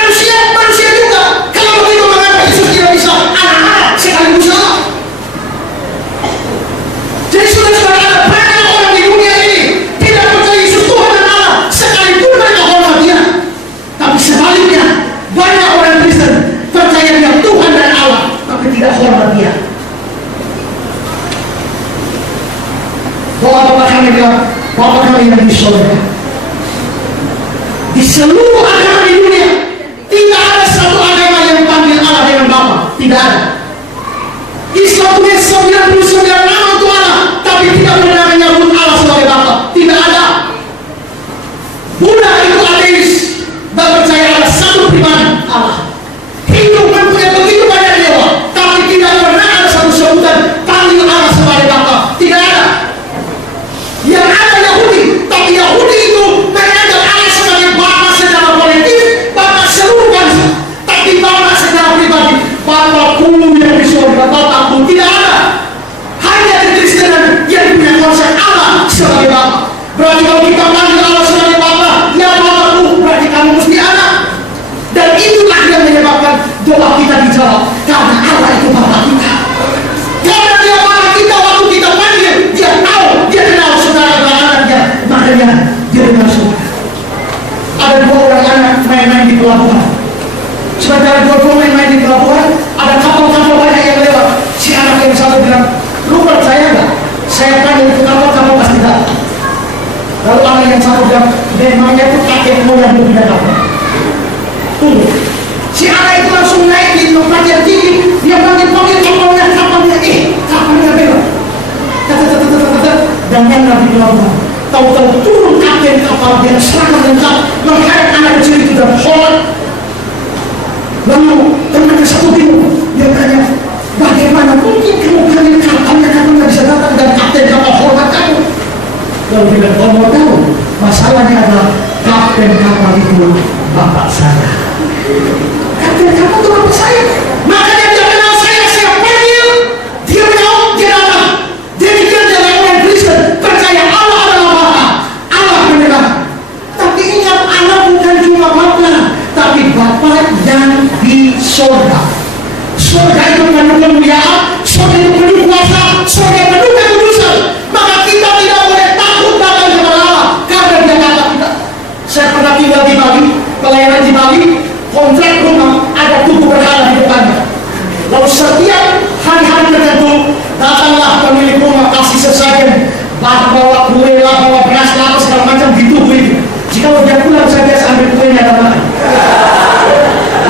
manusia juga. Kalau begitu mengapa Yesus tidak bisa anak-anak sekaligus Allah? Jadi saudara ada banyak orang di dunia ini tidak percaya Yesus Tuhan dan Allah, sekalipun mereka hormat Dia. Tapi sebaliknya banyak orang Kristen percaya Dia Tuhan dan Allah, tapi tidak hormat Dia. Bapak kami bilang, Bapak kami yang di surga, di seluruh agama di dunia tidak ada satu agama yang panggil Allah dengan Bapa, tidak ada. Islam punya 99 nama untuk Allah, tapi tidak pernah menyebut Allah sebagai Bapa, tidak ada. Buddha itu ateis, tak percaya ada satu pribadi Allah. Hindu mempunyai begitu banyak dewa, tapi tidak pernah ada satu sebutan panggil Allah sebagai Bapa, tidak ada. Yang ada Yahudi, tapi Yahudi itu menganggap Allah sebagai Bapa secara kolektif, Bapa seluruh bangsa, tapi Bapa secara pribadi, Bapakku yang di surga, Bapakku, tidak ada. Hanya kekristenan yang punya konsep Allah sebagai Bapa. Berarti kalau kita panggil Allah sebagai Bapa, ya Bapakku, berarti kamu mesti anak. Dan itulah yang menyebabkan doa kita dijawab, karena Allah itu Bapa kita. Karena Dia Bapa kita, waktu kita panggil, Dia tahu, Dia kenal saudara dan anaknya, makanya Dia dengar saudara. Ada dua orang anak main-main di pelabuhan. Sementara dua main-main di pelabuhan, ada kapal-kapal banyak yang lewat. Si anak yang satu bilang, lu percaya nggak? Saya panggil itu kapal pasti datang. Lalu anak yang satu bilang, memangnya itu pakai kau yang berpindah kapal. Tunggu. Si anak itu langsung naik di tempat yang tinggi. Dia panggil kapalnya, kapalnya belok. Dan yang Nabi bilang, tahu-tahu turun kapten kapal yang seragam lengkap, menghadap anak kecil itu dan sholat. Lalu temannya satu bingung, dia tanya, bagaimana mungkin kamu panggil kapalnya, kamu nggak bisa datang dan kapten kapal hormat kamu? Lalu dia bilang, kamu tahu, masalahnya adalah kapten kapal itu bapak saya. Kapten kapal itu bapak saya. Makanya dia kenal saya panggil. Dia menjawab, dia datang. Dia pikir dia orang Kristen, percaya Allah adalah Bapa, Allah benar. Tapi ingat, Allah bukan cuma Bapa, tapi Bapa yang di surga. Surga itu penuh kemuliaan, surga itu penuh kuasa, surga penuh kekudusan. Maka kita tidak boleh takut datang kepada Allah, karena Dia kata kita. Saya pernah tinggal di Bali, pelayanan di Bali, kontrak rumah ada tubuh berhala di depannya. Lalu setiap hari-hari tertentu datanglah pemilik rumah kasih sesajen, bawa kue lah, bawa beras lah, segala macam di tubuh itu. Jika udah pulang saya biasa ambil kuenya dan makan.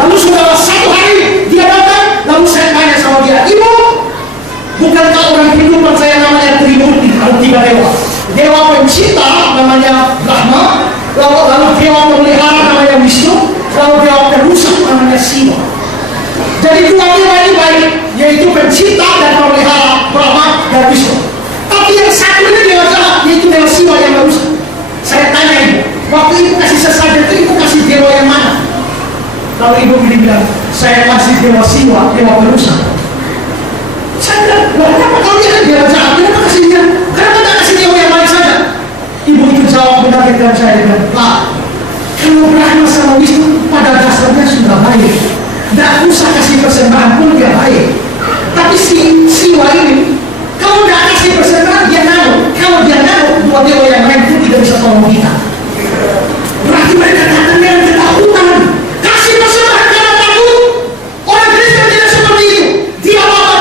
Lalu sudah satu hari dia datang, lalu saya tanya sama dia, ibu, bukankah orang Hindu percaya namanya Trimurti, ada 3 dewa? Dewa pencipta namanya Brahma, lalu dewa pemelihara namanya Wisnu, lalu dewa perusak namanya Siwa. Jadi 2 dewa ini baik, yaitu pencipta dan pemelihara Brahma dan Wisnu. Tapi yang satu ini dewa jahat, yaitu dewa Siwa yang merusak. Saya tanya ibu, waktu ibu kasih sesajen itu ibu kasih dewa yang mana? Kalau ibu bilang, saya kasih dewa Siwa, dewa perusak. Saya bilang, kenapa kau dia kan dewa jahat? Kenapa kasih dia? Kenapa tak kasih dewa yang baik saja? Ibu itu jawab benar dengan saya dengan, Pak, kalau Brahma sama Wisnu pada dasarnya sudah baik, tidak usah kasih persembahan pun dia baik. Tapi si Siwa ini, kalau tidak kasih persembahan dia ngamuk. Kalau dia ngamuk, 2 dewa yang lain pun tidak bisa tolong kita. Berarti mereka datang dengan ketakutan. Kasih persembahan karena takut. Orang Kristen tidak seperti itu. Dia bapak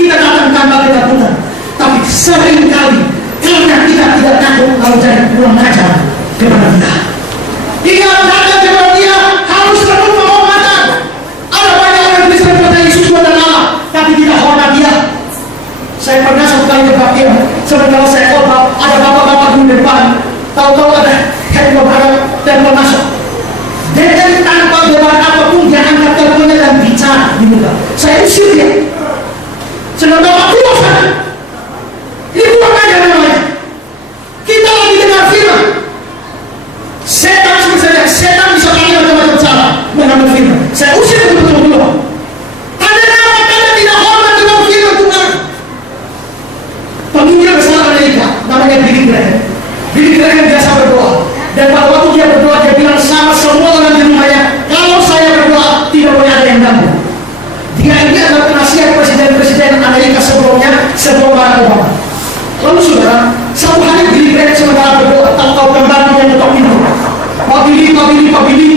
kita datang tanpa ketakutan. Tapi seringkali karena kita tidak takut, kalau jadi kurang ajar kepada kita. Ingat, datang kepada dia harus penuh penghormatan. Ada banyak orang Kristen percaya Yesus adalah Allah, tapi tidak hormat dia. Saya pernah satu kali ke Bakia, sementara saya khotbah, ada bapak-bapak di depan, tahu-tahu ada handphone berharap telepon masuk. Dan tanpa beban apapun dia angkat teleponnya dan bicara di muka. Saya usir dia. Sedang bapak keluar sana. Ini bukan aja namanya. Kita lagi dengar firman. Setan sebenarnya, setan bisa pakai macam-macam cara mengambil firman. Saya usir betul-betul keluar. Tanda nama tanda tidak hormat dengan firman Tuhan. Pemimpin besar Amerika namanya Billy Graham. Billy Graham biasa berdoa, dan pada waktu dia berdoa dia bilang sama semua orang di rumahnya, kalau saya berdoa tidak boleh ada yang ganggu. Dia ini adalah penasihat presiden-presiden Amerika sebelumnya, sebelum Barack Obama. Lalu saudara, satu hari Billy Graham sementara berdoa, tahu-tahu pembantu yang ketok pintu, Pak Billy,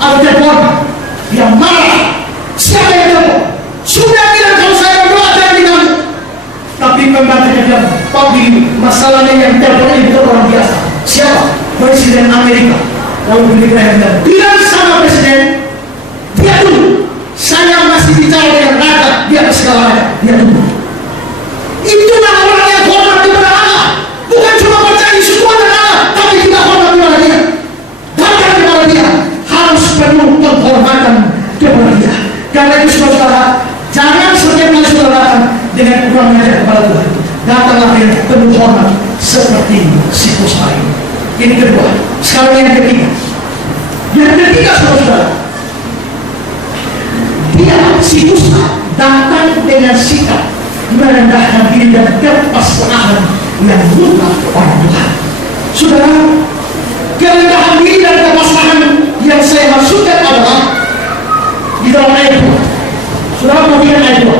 ada telepon. Dia marah. Siapa yang telepon? Sudah bilang kalau saya berdoa jangan diganggu. Tapi pembantunya bilang, Pak Billy, masalahnya yang telepon ini bukan orang biasa. Siapa? Presiden Amerika. Lalu Billy Graham bilang sama presiden, dia tunggu. Saya masih bicara dengan raja di atas segalanya. Dia tunggu. Itulah orang yang hormat kepada Allah. Bukan cuma percaya Yesus adalah Allah, tapi kita hormat kepada dia. Datang kepada dia harus penuh penghormatan kepada dia. Karena itu saudara, jangan setiap kali saudara datang dengan kurang ajar kepada Tuhan. Datanglah dengan penuh hormat seperti siklus lain. Ini kedua. Sekarang yang ketiga. Yang ketiga saudara, dia siklus datang dengan sikap merendahkan diri dan kepasrahan yang mutlak kepada Tuhan. Saudara, kerendahan diri dan kepasrahan yang saya maksudkan adalah di dalam ayat 2. Saudara perhatikan ayat 2.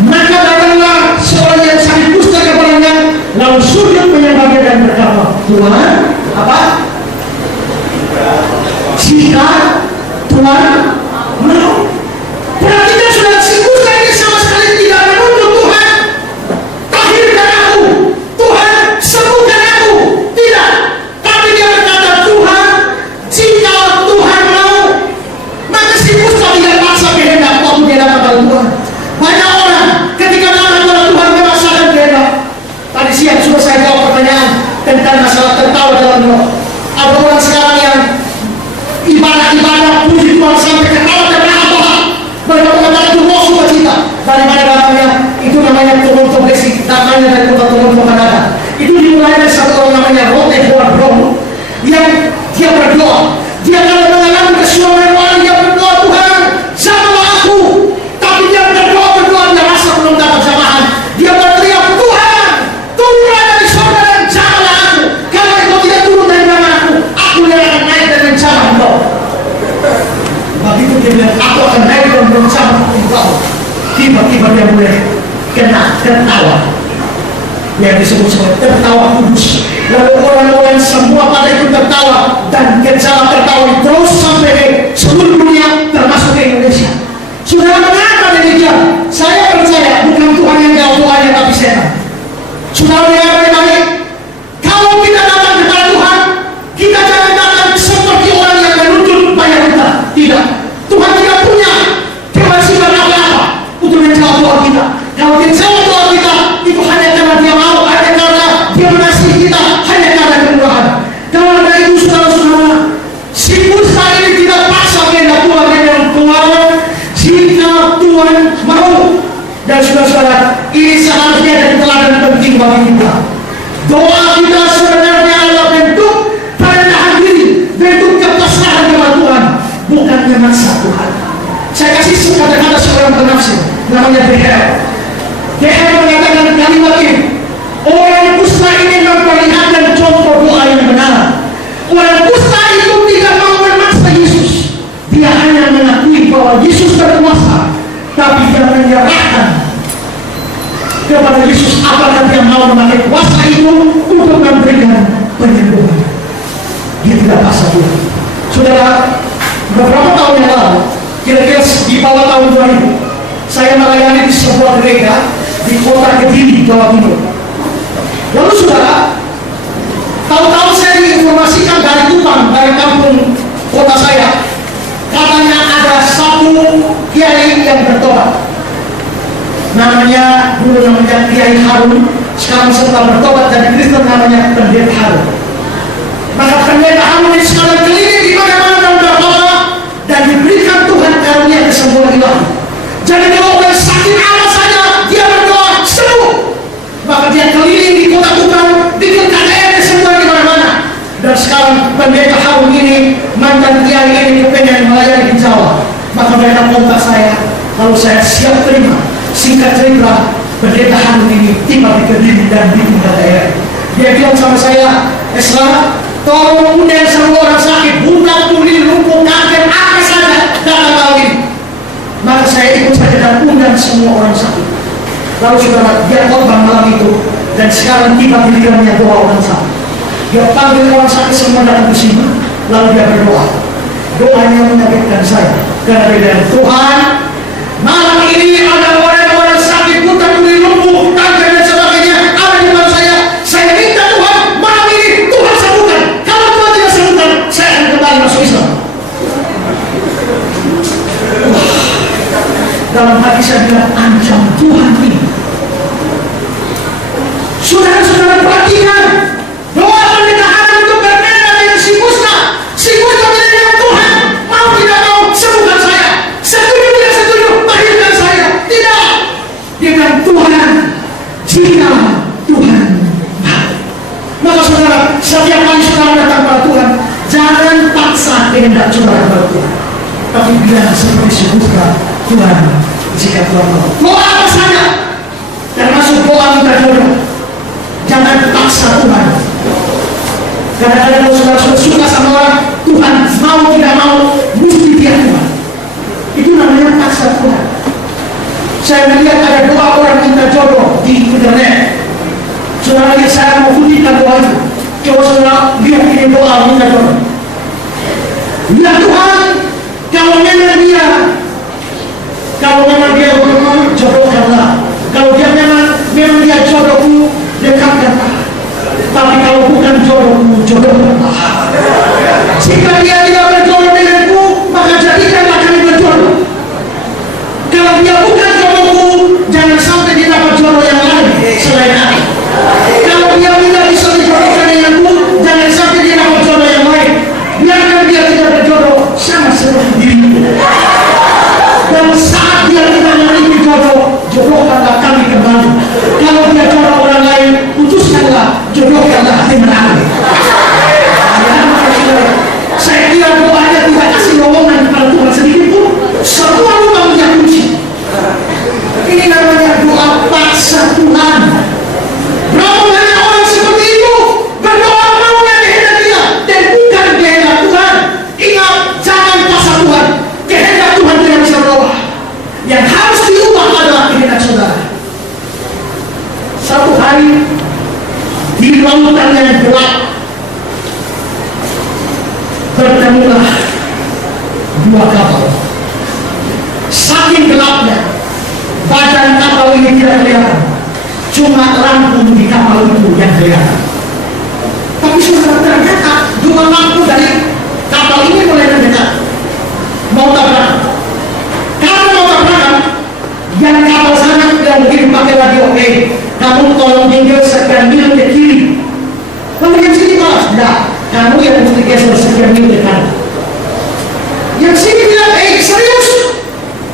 Maka datanglah seorang yang sakit kusta kepadanya, lalu sujud menyembahnya dan berkata, Tuhan, apa? Jika Tuhan mau. Perhatikan saudara, si kusta ini sama sekali tidak menuntut Tuhan, tahirkan aku, Tuhan sembuhkan aku, tidak Dari mana datangnya? Itu namanya Toronto Basic, datangnya dari kota Toronto, Kanada. Itu dimulai dari satu orang namanya Rote Howard Brown yang dia berdoa. Dia kalau mengalami kesulitan rohani, dia berdoa, Tuhan, jamahlah aku. Tapi dia berdoa, dia rasa belum dapat jamahan. Dia berteriak, Tuhan, turunlah dari surga dan jamahlah aku. Kalau engkau tidak turun dari jamah aku yang akan naik dan menjamah engkau. Begitu dia bilang, aku akan naik dan menjamah engkau. Tiba-tiba dia mulai kena tertawa. Yang disebut sebagai tertawa kudus. Lalu orang-orang semua pada ikut tertawa, dan gejala tertawa terus sampai ke seluruh dunia, termasuk ke Indonesia. Saudara, mengapa demikian? Saya percaya bukan Tuhan yang jawab doanya, tapi setan. Saudara yang baik, kalau kita datang kepada Tuhan, kita jangan datang seperti orang yang menuntut bayar hutang. Tidak. Tuhan tidak punya kewajiban apa-apa untuk menjawab doa kita. Kalau dia jawab doa kita, itu hanya karena dia mau, hanya karena dia mengasihi kita, hanya karena kemurahan. Karena dari itu, saudara-saudara, si Musa ini tidak paksa kehendak Tuhan dengan Tuhan, jika Tuhan mau. Dan saudara-saudara, ini seharusnya jadi teladan penting bagi kita. Doa kita sebenarnya adalah bentuk perendahan diri, bentuk kepasrahan kepada Tuhan, bukan memaksa Tuhan. Saya kasih kata-kata seorang penafsir, namanya Beher. Beher mengatakan kalimat ini, orang kusta ini memperlihatkan contoh doa yang benar. Orang kusta itu tidak mau memaksa Yesus. Dia hanya mengakui bahwa Yesus berkuasa, tapi dia menyerahkan kepada Yesus apakah dia mau memakai kuasa itu untuk memberikan penyembuhan. Dia tidak paksa Tuhan. Saudara, beberapa tahun yang lalu, kira-kira di bawah tahun 2000, saya melayani di sebuah gereja di kota Kediri, Jawa Timur. Lalu saudara, tahu-tahu saya diinformasikan dari Kupang, dari kampung kota saya, katanya ada satu kiai yang bertobat. Namanya dulu namanya Kiai Harun, sekarang setelah bertobat dari Kristen namanya Pendeta Harun. Maka Pendeta Harun ini sekarang keliling di mana-mana dan berdoa, dan diberikan Tuhan karunia kesembuhan ilahi. Jadi kalau orang sakit apa saja, dia berdoa sembuh. Maka dia keliling di kota Kupang, bikin KKR kesembuhan di mana-mana. Dan sekarang Pendeta Harun ini, mantan kiai ini kepengen melayani di Jawa. Maka mereka kontak saya, lalu saya siap terima. Singkat cerita, Pendeta Harun ini tiba di Kediri dan bikin KKR. Dia bilang sama saya, Esra, tolong undang semua orang sakit, bukan tuli, lumpuh, kanker, apa saja, datang kali. Maka saya ikut saja dan undang semua orang sakit. Lalu saudara, dia korban malam itu, dan sekarang tiba di dalamnya doa orang sakit. Dia panggil orang sakit semua datang ke sini, lalu dia berdoa. Doanya menyakinkan saya, karena dia bilang, Tuhan, malam ini ada orang-orang sakit, bukan tuli, lumpuh, kanker dan sebagainya, ada di depan saya. Saya minta Tuhan, malam ini Tuhan sembuhkan. Kalau Tuhan tidak sembuhkan, saya akan kembali masuk Islam. Dalam hati saya bilang, ancam Tuhan ini. Saudara-saudara perhatikan, doa Pendeta Harun itu berbeda dengan si Musa. Si Musa bilang, Tuhan, mau tidak mau sembuhkan saya. Setuju tidak setuju, lahirkan saya. Tidak. Dia bilang, Tuhan, jika Tuhan mau. Maka saudara, setiap kali saudara datang kepada Tuhan, jangan paksa kehendak saudara kepada Tuhan. Tapi bilang seperti si Musa, Tuhan, jika Tuhan mau. Doa apa saja, termasuk doa minta jodoh. Jangan paksa Tuhan. Kadang-kadang saudara suka sama orang, Tuhan mau tidak mau, mesti dia Tuhan. Itu namanya paksa Tuhan. Saya melihat ada doa orang minta jodoh di internet. Saudara lihat, saya mau kutipkan doa itu. Coba saudara lihat ini doa minta jodoh. Ya Tuhan, kalau memang dia jodohku, jodohkanlah. Kalau dia memang dia jodohku, dekatkanlah. Tapi kalau bukan jodohku, jodohkanlah. Jika dia tidak berjodoh denganku, maka jadikanlah kami berjodoh. Kalau dia bukan jodohku, jangan sampai dia dapat jodoh yang lain selain aku. Kalau dia tidak bisa dijodohkan denganku, jangan sampai dia dapat jodoh yang lain. Biarkan dia tidak berjodoh. bertemulah dua kapal. Saking gelapnya, badan kapal ini tidak kelihatan, cuma lampu di kapal itu yang kelihatan. Tapi saudara, ternyata dua lampu dari kapal ini mulai mendekat, mau tabrakan. Kalau mau tabrakan, yang kapal sana yang mungkin pakai radio, kamu tolong tinggal sekian mil ke kiri. Lalu yang sini malas, enggak, kamu yang mesti geser sekian mil ke kanan. Yang sini bilang, serius,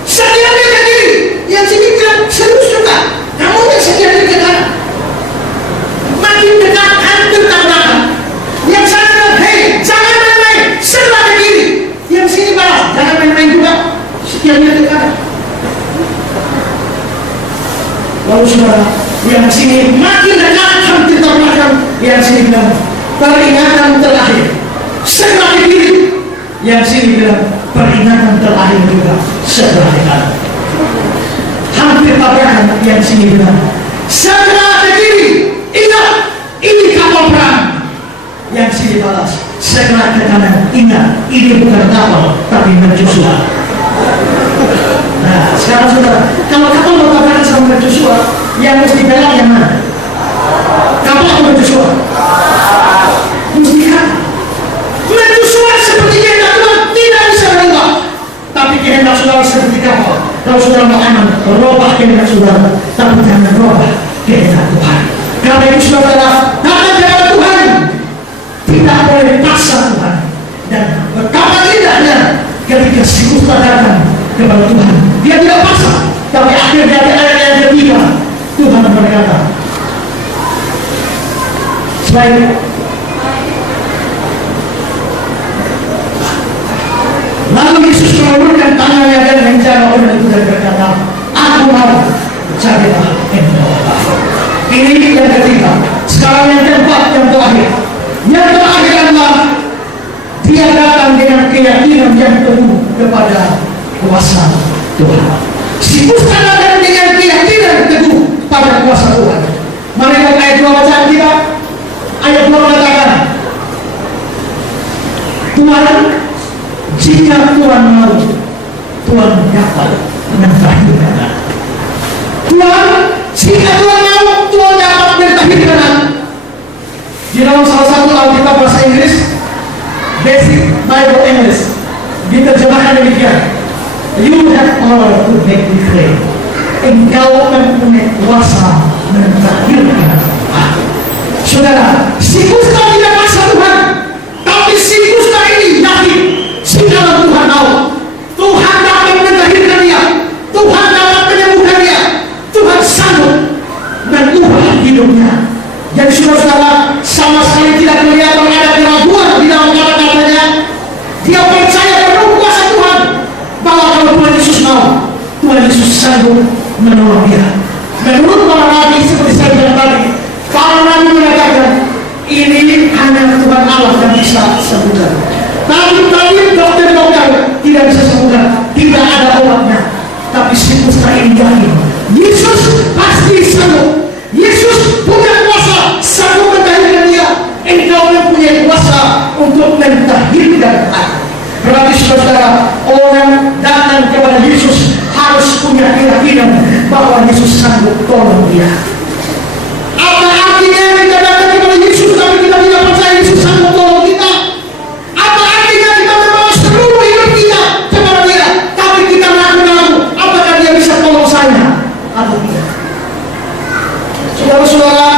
sekian mil ke kiri. Yang sini bilang, serius juga, kamu yang sekian mil ke kanan. Makin dekat, hampir tabrakan. Yang sana bilang, jangan main-main, serba ke kiri. Yang sini balas, jangan main-main juga, sekian mil ke kanan. Lalu saudara, yang sini makin dekat, hampir tabrakan. Yang sini bilang, peringatan terakhir, serba ke kiri. Yang sini bilang, peringatan terakhir juga, serba ke kanan. Hampir tabrakan. Yang sini bilang, serba ke kiri. Ingat, ini kapal perang. Yang sini balas, serba ke kanan. Ingat, ini bukan kapal, tapi mercusuar. Nah, sekarang saudara, kalau kapal mau tabrakan sama mercusuar, yang mesti belok yang mana? Kapal atau mercusuar? Mesti kan? Mercusuar seperti kehendak Tuhan tidak bisa berubah, tapi kehendak saudara seperti kapal. Kalau saudara mau aman, robah kehendak saudara, tapi jangan robah kehendak Tuhan. Karena itu saudara, datang kepada Tuhan, tidak boleh paksa Tuhan. Dan betapa indahnya ketika si Musa datang kepada Tuhan, dia tidak paksa, tapi akhirnya di ayat yang ketiga Tuhan berkata, selain lalu Yesus mengulurkan tangannya dan menjamah orang itu dan berkata, aku mau, jadilah engkau. Ini yang ketiga. Sekarang yang keempat, yang terakhir. Yang terakhir adalah dia datang dengan keyakinan yang penuh kepada kuasa Tuhan. Si Musa datang dengan keyakinan teguh pada kuasa Tuhan. Mari kita ayat 2 bacaan kita. Ayat 2 mengatakan, Tuhan, jika Tuhan mau, Tuhan dapat mentahirkan. Tuhan, jika Tuhan mau, Tuhan dapat mentahirkan. Di dalam salah satu Alkitab bahasa Inggris, Basic Bible English, diterjemahkan demikian, you have power to make me free. Engkau mempunyai kuasa mentahirkan aku. Saudara, si kusta tidak paksa Tuhan, tapi si kusta ini yakin, jika Tuhan mau, Tuhan dapat mentahirkan dia, Tuhan dapat menyembuhkan dia, Tuhan sanggup mengubah hidupnya. Jadi saudara, sama sekali tidak kelihatan ada keraguan di dalam kata-katanya. Dia percaya penuh kuasa Tuhan, bahwa kalau Tuhan Yesus mau, Tuhan Yesus sanggup menolong dia. Menurut para nabi, seperti saya bilang tadi, para nabi mengatakan ini hanya Tuhan Allah yang bisa sembuhkan. Tapi dokter-dokter tidak bisa sembuhkan, tidak ada obatnya. Tapi si kusta ini yakin, Yesus pasti sanggup. Yesus punya kuasa, sanggup mentahirkan dia. Engkau mempunyai kuasa untuk mentahirkan aku. Berarti saudara, orang datang kepada Yesus harus punya keyakinan bahwa Yesus sanggup tolong dia. Apa artinya kita datang kepada Yesus tapi kita tidak percaya Yesus sanggup tolong kita? Apa artinya kita membawa seluruh hidup kita kepada dia tapi kita ragu-ragu apakah dia bisa tolong saya atau tidak? Saudara-saudara,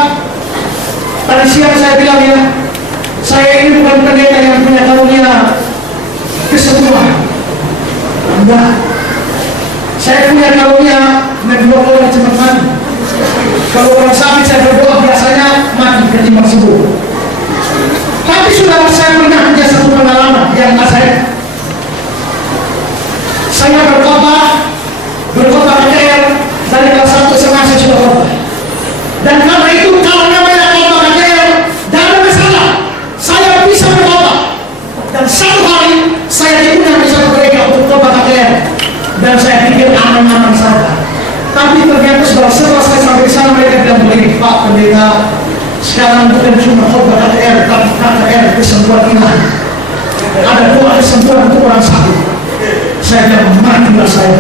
tadi siang saya bilang ya, saya ini bukan pendeta yang punya karunia kesembuhan. Enggak. Saya punya karunia mendoa orang cepat mati. Kalau orang sakit saya berdoa biasanya mati ketimbang sembuh. Tapi saudara, saya pernah punya satu pengalaman yang saya berkhotbah KKR dari kelas 1 SMA saya sudah khotbah. Dan karena itu kalau namanya khotbah KKR tidak ada masalah, saya bisa berkhotbah. Dan satu hari saya diundang di satu gereja untuk khotbah KKR dan saya pikir aman-aman saja. Tapi ternyata setelah saya sampai di sana mereka bilang begini, Pak Pendeta, sekarang bukan cuma khotbah KKR, tapi KKR kesembuhan iman. Ada kesembuhan untuk orang sakit. Saya bilang, matilah saya.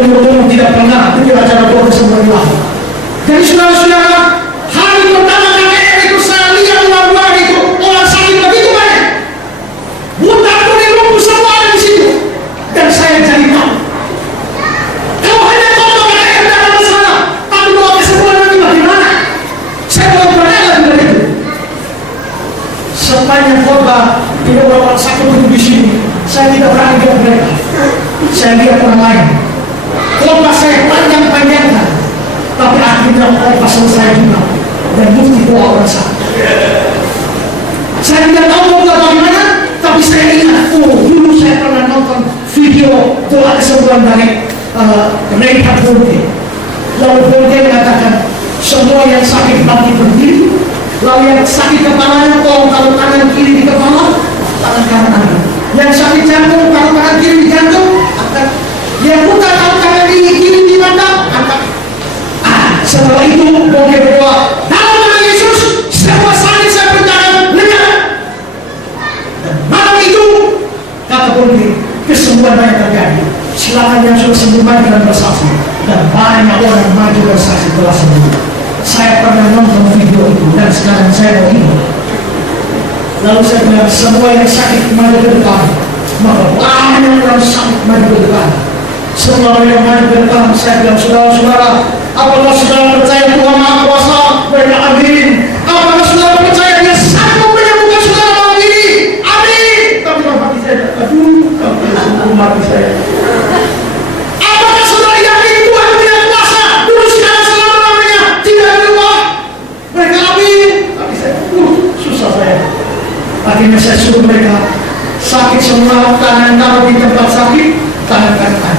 Umur tidak pernah pikir acara Tuhan kesembuhan. Jadi saudara-saudara, hari pertama KKR itu saya lihat luar itu orang sakit begitu banyak. Buta kuning lumpuh semua ada di situ. Dan saya jadi tahu. Kalau hanya khotbah KKR tidak ada masalah, tapi kalau kesembuhan nanti bagaimana? Saya mau bertanya dari itu. Sepanjang khotbah tidak orang sakit duduk di sini, saya tidak berani lihat mereka. Saya lihat orang lain. Khotbah saya panjang-panjangkan, tapi akhirnya khotbah selesai juga dan mufti doa orang sakit. Saya tidak tahu mau buat bagaimana, tapi saya ingat, dulu saya pernah nonton video doa kesembuhan dari Reinhard Bonnke. Lalu Bonnke mengatakan, semua yang sakit bangkit berdiri, lalu yang sakit kepalanya tolong taruh tangan kiri di kepala, tangan kanan angkat. Yang sakit jantung taruh tangan kiri di jantung, angkat. Yang buta taruh tangan kiri di mata, angkat. Setelah itu Bonnke berdoa, dalam nama Yesus semua sakit saya perintahkan lenyap. Dan malam itu kata Bonnke, kesembuhan banyak terjadi. Silakan yang sudah sembuh maju dan bersaksi, dan banyak orang yang maju bersaksi telah sembuh. Saya pernah nonton video itu dan sekarang saya mau ikut. Lalu saya bilang, semua yang sakit maju ke depan. Maka banyak orang sakit maju ke depan. Semua orang yang maju ke depan, saya bilang, saudara-saudara, apakah saudara percaya Tuhan Maha Kuasa? Mereka amin. Apakah saudara percaya Dia sanggup menyembuhkan saudara malam ini? Amin. Tapi dalam hati saya, aduh, kamu mati saya. Apakah saudara yakin Tuhan tidak kuasa? Dulu sekarang selama-lamanya tidak berubah. Mereka amin. Tapi saya, susah saya. Akhirnya saya suruh mereka sakit semua, tangan taruh di tempat sakit, tangan kanan.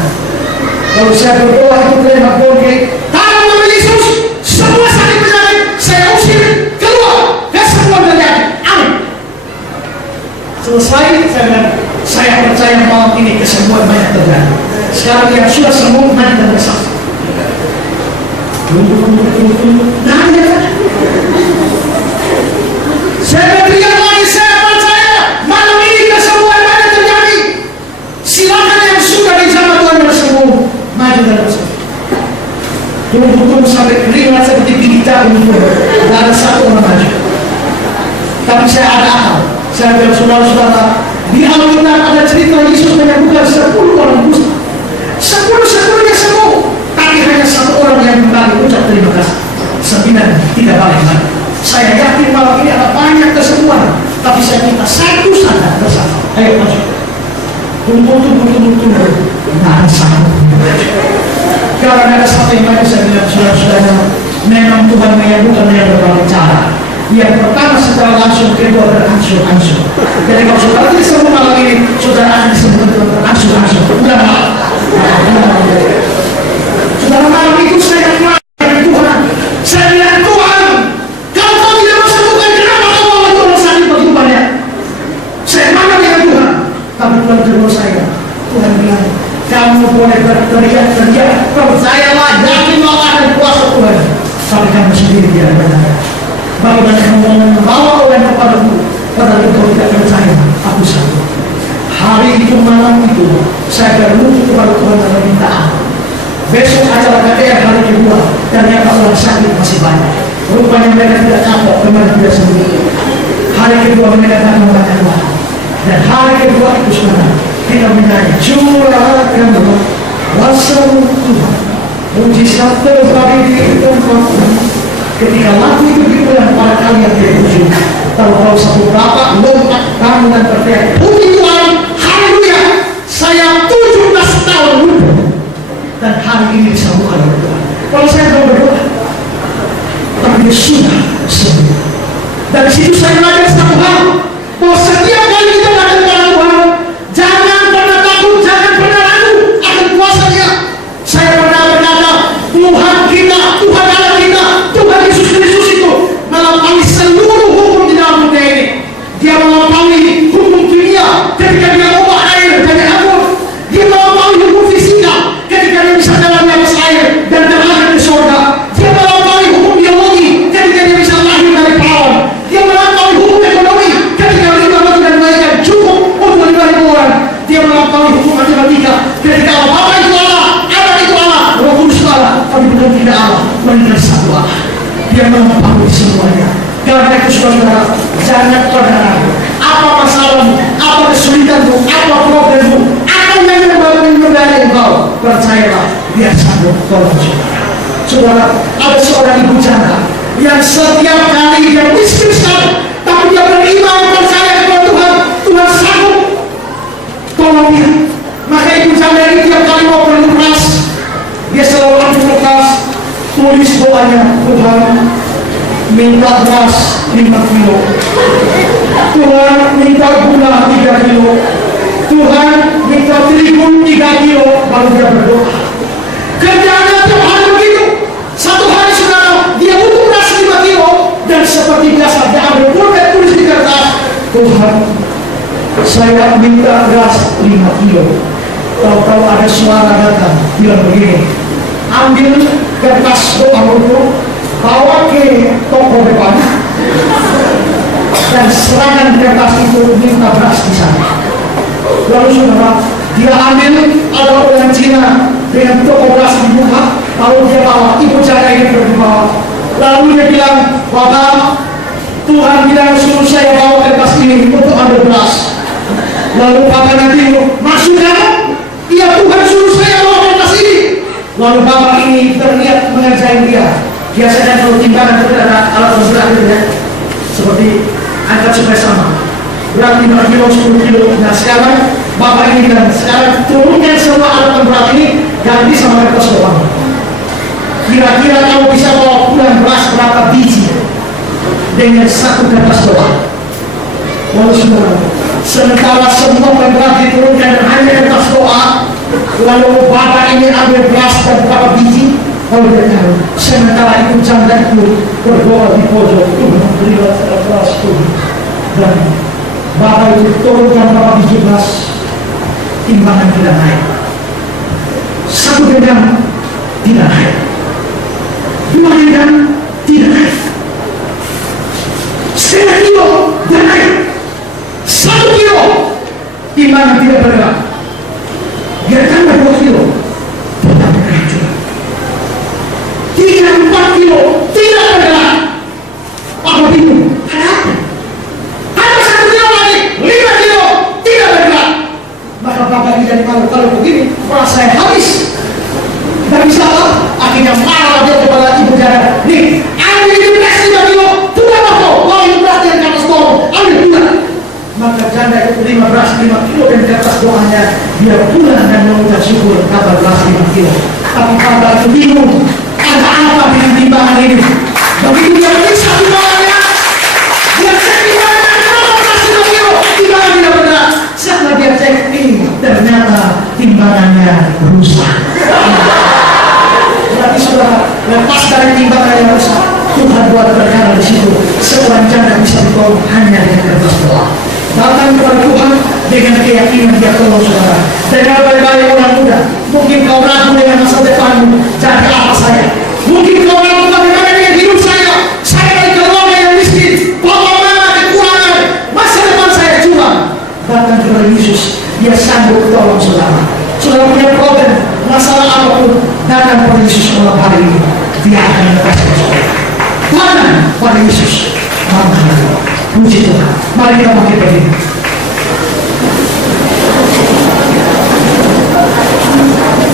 Lalu saya berdoa itu Reinhard Bonnke, dalam nama Yesus semua sakit penyakit saya usir keluar, kesembuhan terjadi. Amin. Selesai saya bilang, saya percaya malam ini kesembuhan banyak terjadi. Sekarang yang sudah sembuh nanti dan bersaksi. Nah, saya berteriak lagi, saya percaya malam ini kesembuhan banyak terjadi. Silakan yang sudah dijamah Tuhan bersembuh, maju dan bersembuh. Tunggu sampai keringat seperti gigi jagung, tidak ada satu orang maju. Tapi saya ada akal. Saya bilang, saudara-saudara, di Alkitab ada cerita Yesus menyembuhkan 10 orang kusta. 10-10-nya sembuh, tapi hanya satu orang yang kembali ucap terima kasih. 9 tidak balik lagi. Saya yakin malam ini ada banyak kesembuhan, tapi saya minta satu saja bersama. Ayo maju. Tunggu. Tidak ada satu. Kalau ada satu yang maju, saya bilang, saudara-saudara, memang Tuhan menyembuhkan dengan berbagai cara. Yang pertama secara langsung, kedua berangsur-angsur. Jadi kalau saudara tidak sembuh malam ini, saudara akan disembuhkan dengan berangsur-angsur. Udah malam. Saudara, malam itu saya kenal dengan Tuhan. Saya bilang, Tuhan, kalau kau tidak mau sembuhkan, kenapa kau mau orang sakit begitu banyak? Saya marah dengan Tuhan. Tapi Tuhan tegur saya. Tuhan bilang, kamu boleh berteriak, percayalah, yakinlah akan kuasa Tuhan. Tapi kamu sendiri tidak benar. Bagaimana kamu mau membawa orang kepadaku, padahal engkau tidak percaya, aku sanggup. Hari itu, malam itu, saya berlutut kepada Tuhan dan meminta ampun. Besok acara KKR hari kedua, ternyata orang sakit masih banyak. Rupanya mereka tidak kapok, kemarin tidak sembuh. Hari kedua mereka datang mengatakan doa. Dan hari kedua itu sebenarnya kita menyanyi, curahkanlah kuasa-Mu Tuhan, mujizat terbagi di tempat-Mu. Ketika lagu itu dipulang para kalian terpuji, tahu-tahu satu bapak lompat bangun dan berteriak, puji Tuhan, haleluya, saya 17 tahun lumpuh dan hari ini disembuhkan oleh Tuhan. Kalau saya belum berdoa, tapi dia sudah sembuh. Dari situ saya belajar satu hal, bahwa setiap kali kita datang kepada Tuhan, jangan pernah takut, jangan pernah ragu akan kuasa Dia. Saya pernah berkata, Tuhan kita, Tuhan Allah kita, Tuhan Yesus Kristus itu melampaui seluruh hukum di dalam dunia ini. Dia melampaui hukum dunia, ampuni semuanya. Karena itu saudara, jangan pernah ragu. Apa masalahmu, apa kesulitanmu, apa problemmu, apa yang membebani engkau, percayalah, Dia sanggup tolong saudara. Saudara, ada seorang ibu janda yang setiap kali dia miskin sekali, tapi dia beriman percaya kepada Tuhan, Tuhan sanggup tolong dia. Maka ibu janda ini tiap kali mau beli beras, dia selalu ambil kertas, tulis doanya, Tuhan minta beras 5 kilo, Tuhan minta gula 3 kilo, Tuhan minta terigu 3 kilo, baru dia berdoa. Kerjanya tiap hari begitu. Satu hari saudara, dia butuh beras 5 kilo, dan seperti biasa dia ambil pulpen, tulis di kertas, Tuhan saya minta beras 5 kilo. Tahu-tahu ada suara datang bilang begini, ambil kertas doa itu, bawa ke toko depan dan serahkan kertas itu, minta beras di sana. Lalu saudara, dia ambil, ada orang Cina dengan toko beras di muka, lalu dia bawa, ibu janda ini berbawa. Lalu dia bilang, Bapak, Tuhan bilang suruh saya bawa kertas ini untuk ambil beras. Lalu Bapak nanti, maksudnya? Iya, Tuhan suruh saya bawa kertas ini. Lalu Bapak ini terlihat mengerjain dia. Biasanya kalau timbangan itu ada alat berat gitu ya, seperti angkat supaya sama, berat 5 kilo, 10 kilo. Nah sekarang Bapak ini bilang, sekarang turunkan semua alat berat ini, ganti sama kertas doang. Kira-kira kamu bisa bawa pulang beras berapa biji dengan satu kertas doang? Lalu saudara, sementara semua berat diturunkan dan hanya kertas doa, lalu Bapak ini ambil beras dan berapa biji, lalu dia tahu. Sementara itu janda itu berdoa di pojok, Tuhan berilah beras Tuhan. Dan Bapak itu turunkan berapa biji beras, timbangan tidak naik, 1 genggam tidak naik, 2 genggam tidak naik, 1/2 kilo tidak naik, 1 kilo timbangan tidak bergerak. Dia tambah 2 kilo tetap naik juga, 3-4 kilo tidak bergerak. Apa bingung? Ada apa? Ada 1 kilo lagi, 5 kilo tidak bergerak. Maka Bapak ini jadi malu, kalau begini beras saya habis, tidak bisa apa? Akhirnya marah dia kepada ibu janda, nih ambil ini beras 5 kilo, pulang apa? Lalu beras dari kertas doang, ambil pulang. Maka janda itu 5 beras 5 kilo dan kertas doanya, dia pulang dan mengucap syukur kabar beras 5 kilo. Tapi Bapak itu bingung, ada apa dengan timbangan ini? Begitu dia periksa timbangannya, dia cek timbangannya, kenapa beras 5 kilo? Timbangan tidak benar. Setelah dia cek ini, ternyata timbangannya rusak. Berarti saudara, lepas dari timbangan yang rusak, Tuhan buat perkara di situ. Seorang janda bisa ditolong hanya dengan kertas doa. Datang kepada Tuhan dengan keyakinan dia tolong saudara. Dengar baik-baik orang muda, mungkin kau ragu dengan masa depanmu, jadi apa saya? Mungkin kau ragu bagaimana dengan hidup saya dari keluarga yang miskin, papa mama kekurangan, masa depan saya curang. Datang kepada Yesus, dia sanggup tolong saudara. Saudara punya problem, masalah apapun, datang kepada Yesus malam hari ini, dia akan membebaskan saudara. Datang pada Yesus malam hari ini. Puji Tuhan. Mari kita bangkit berdiri.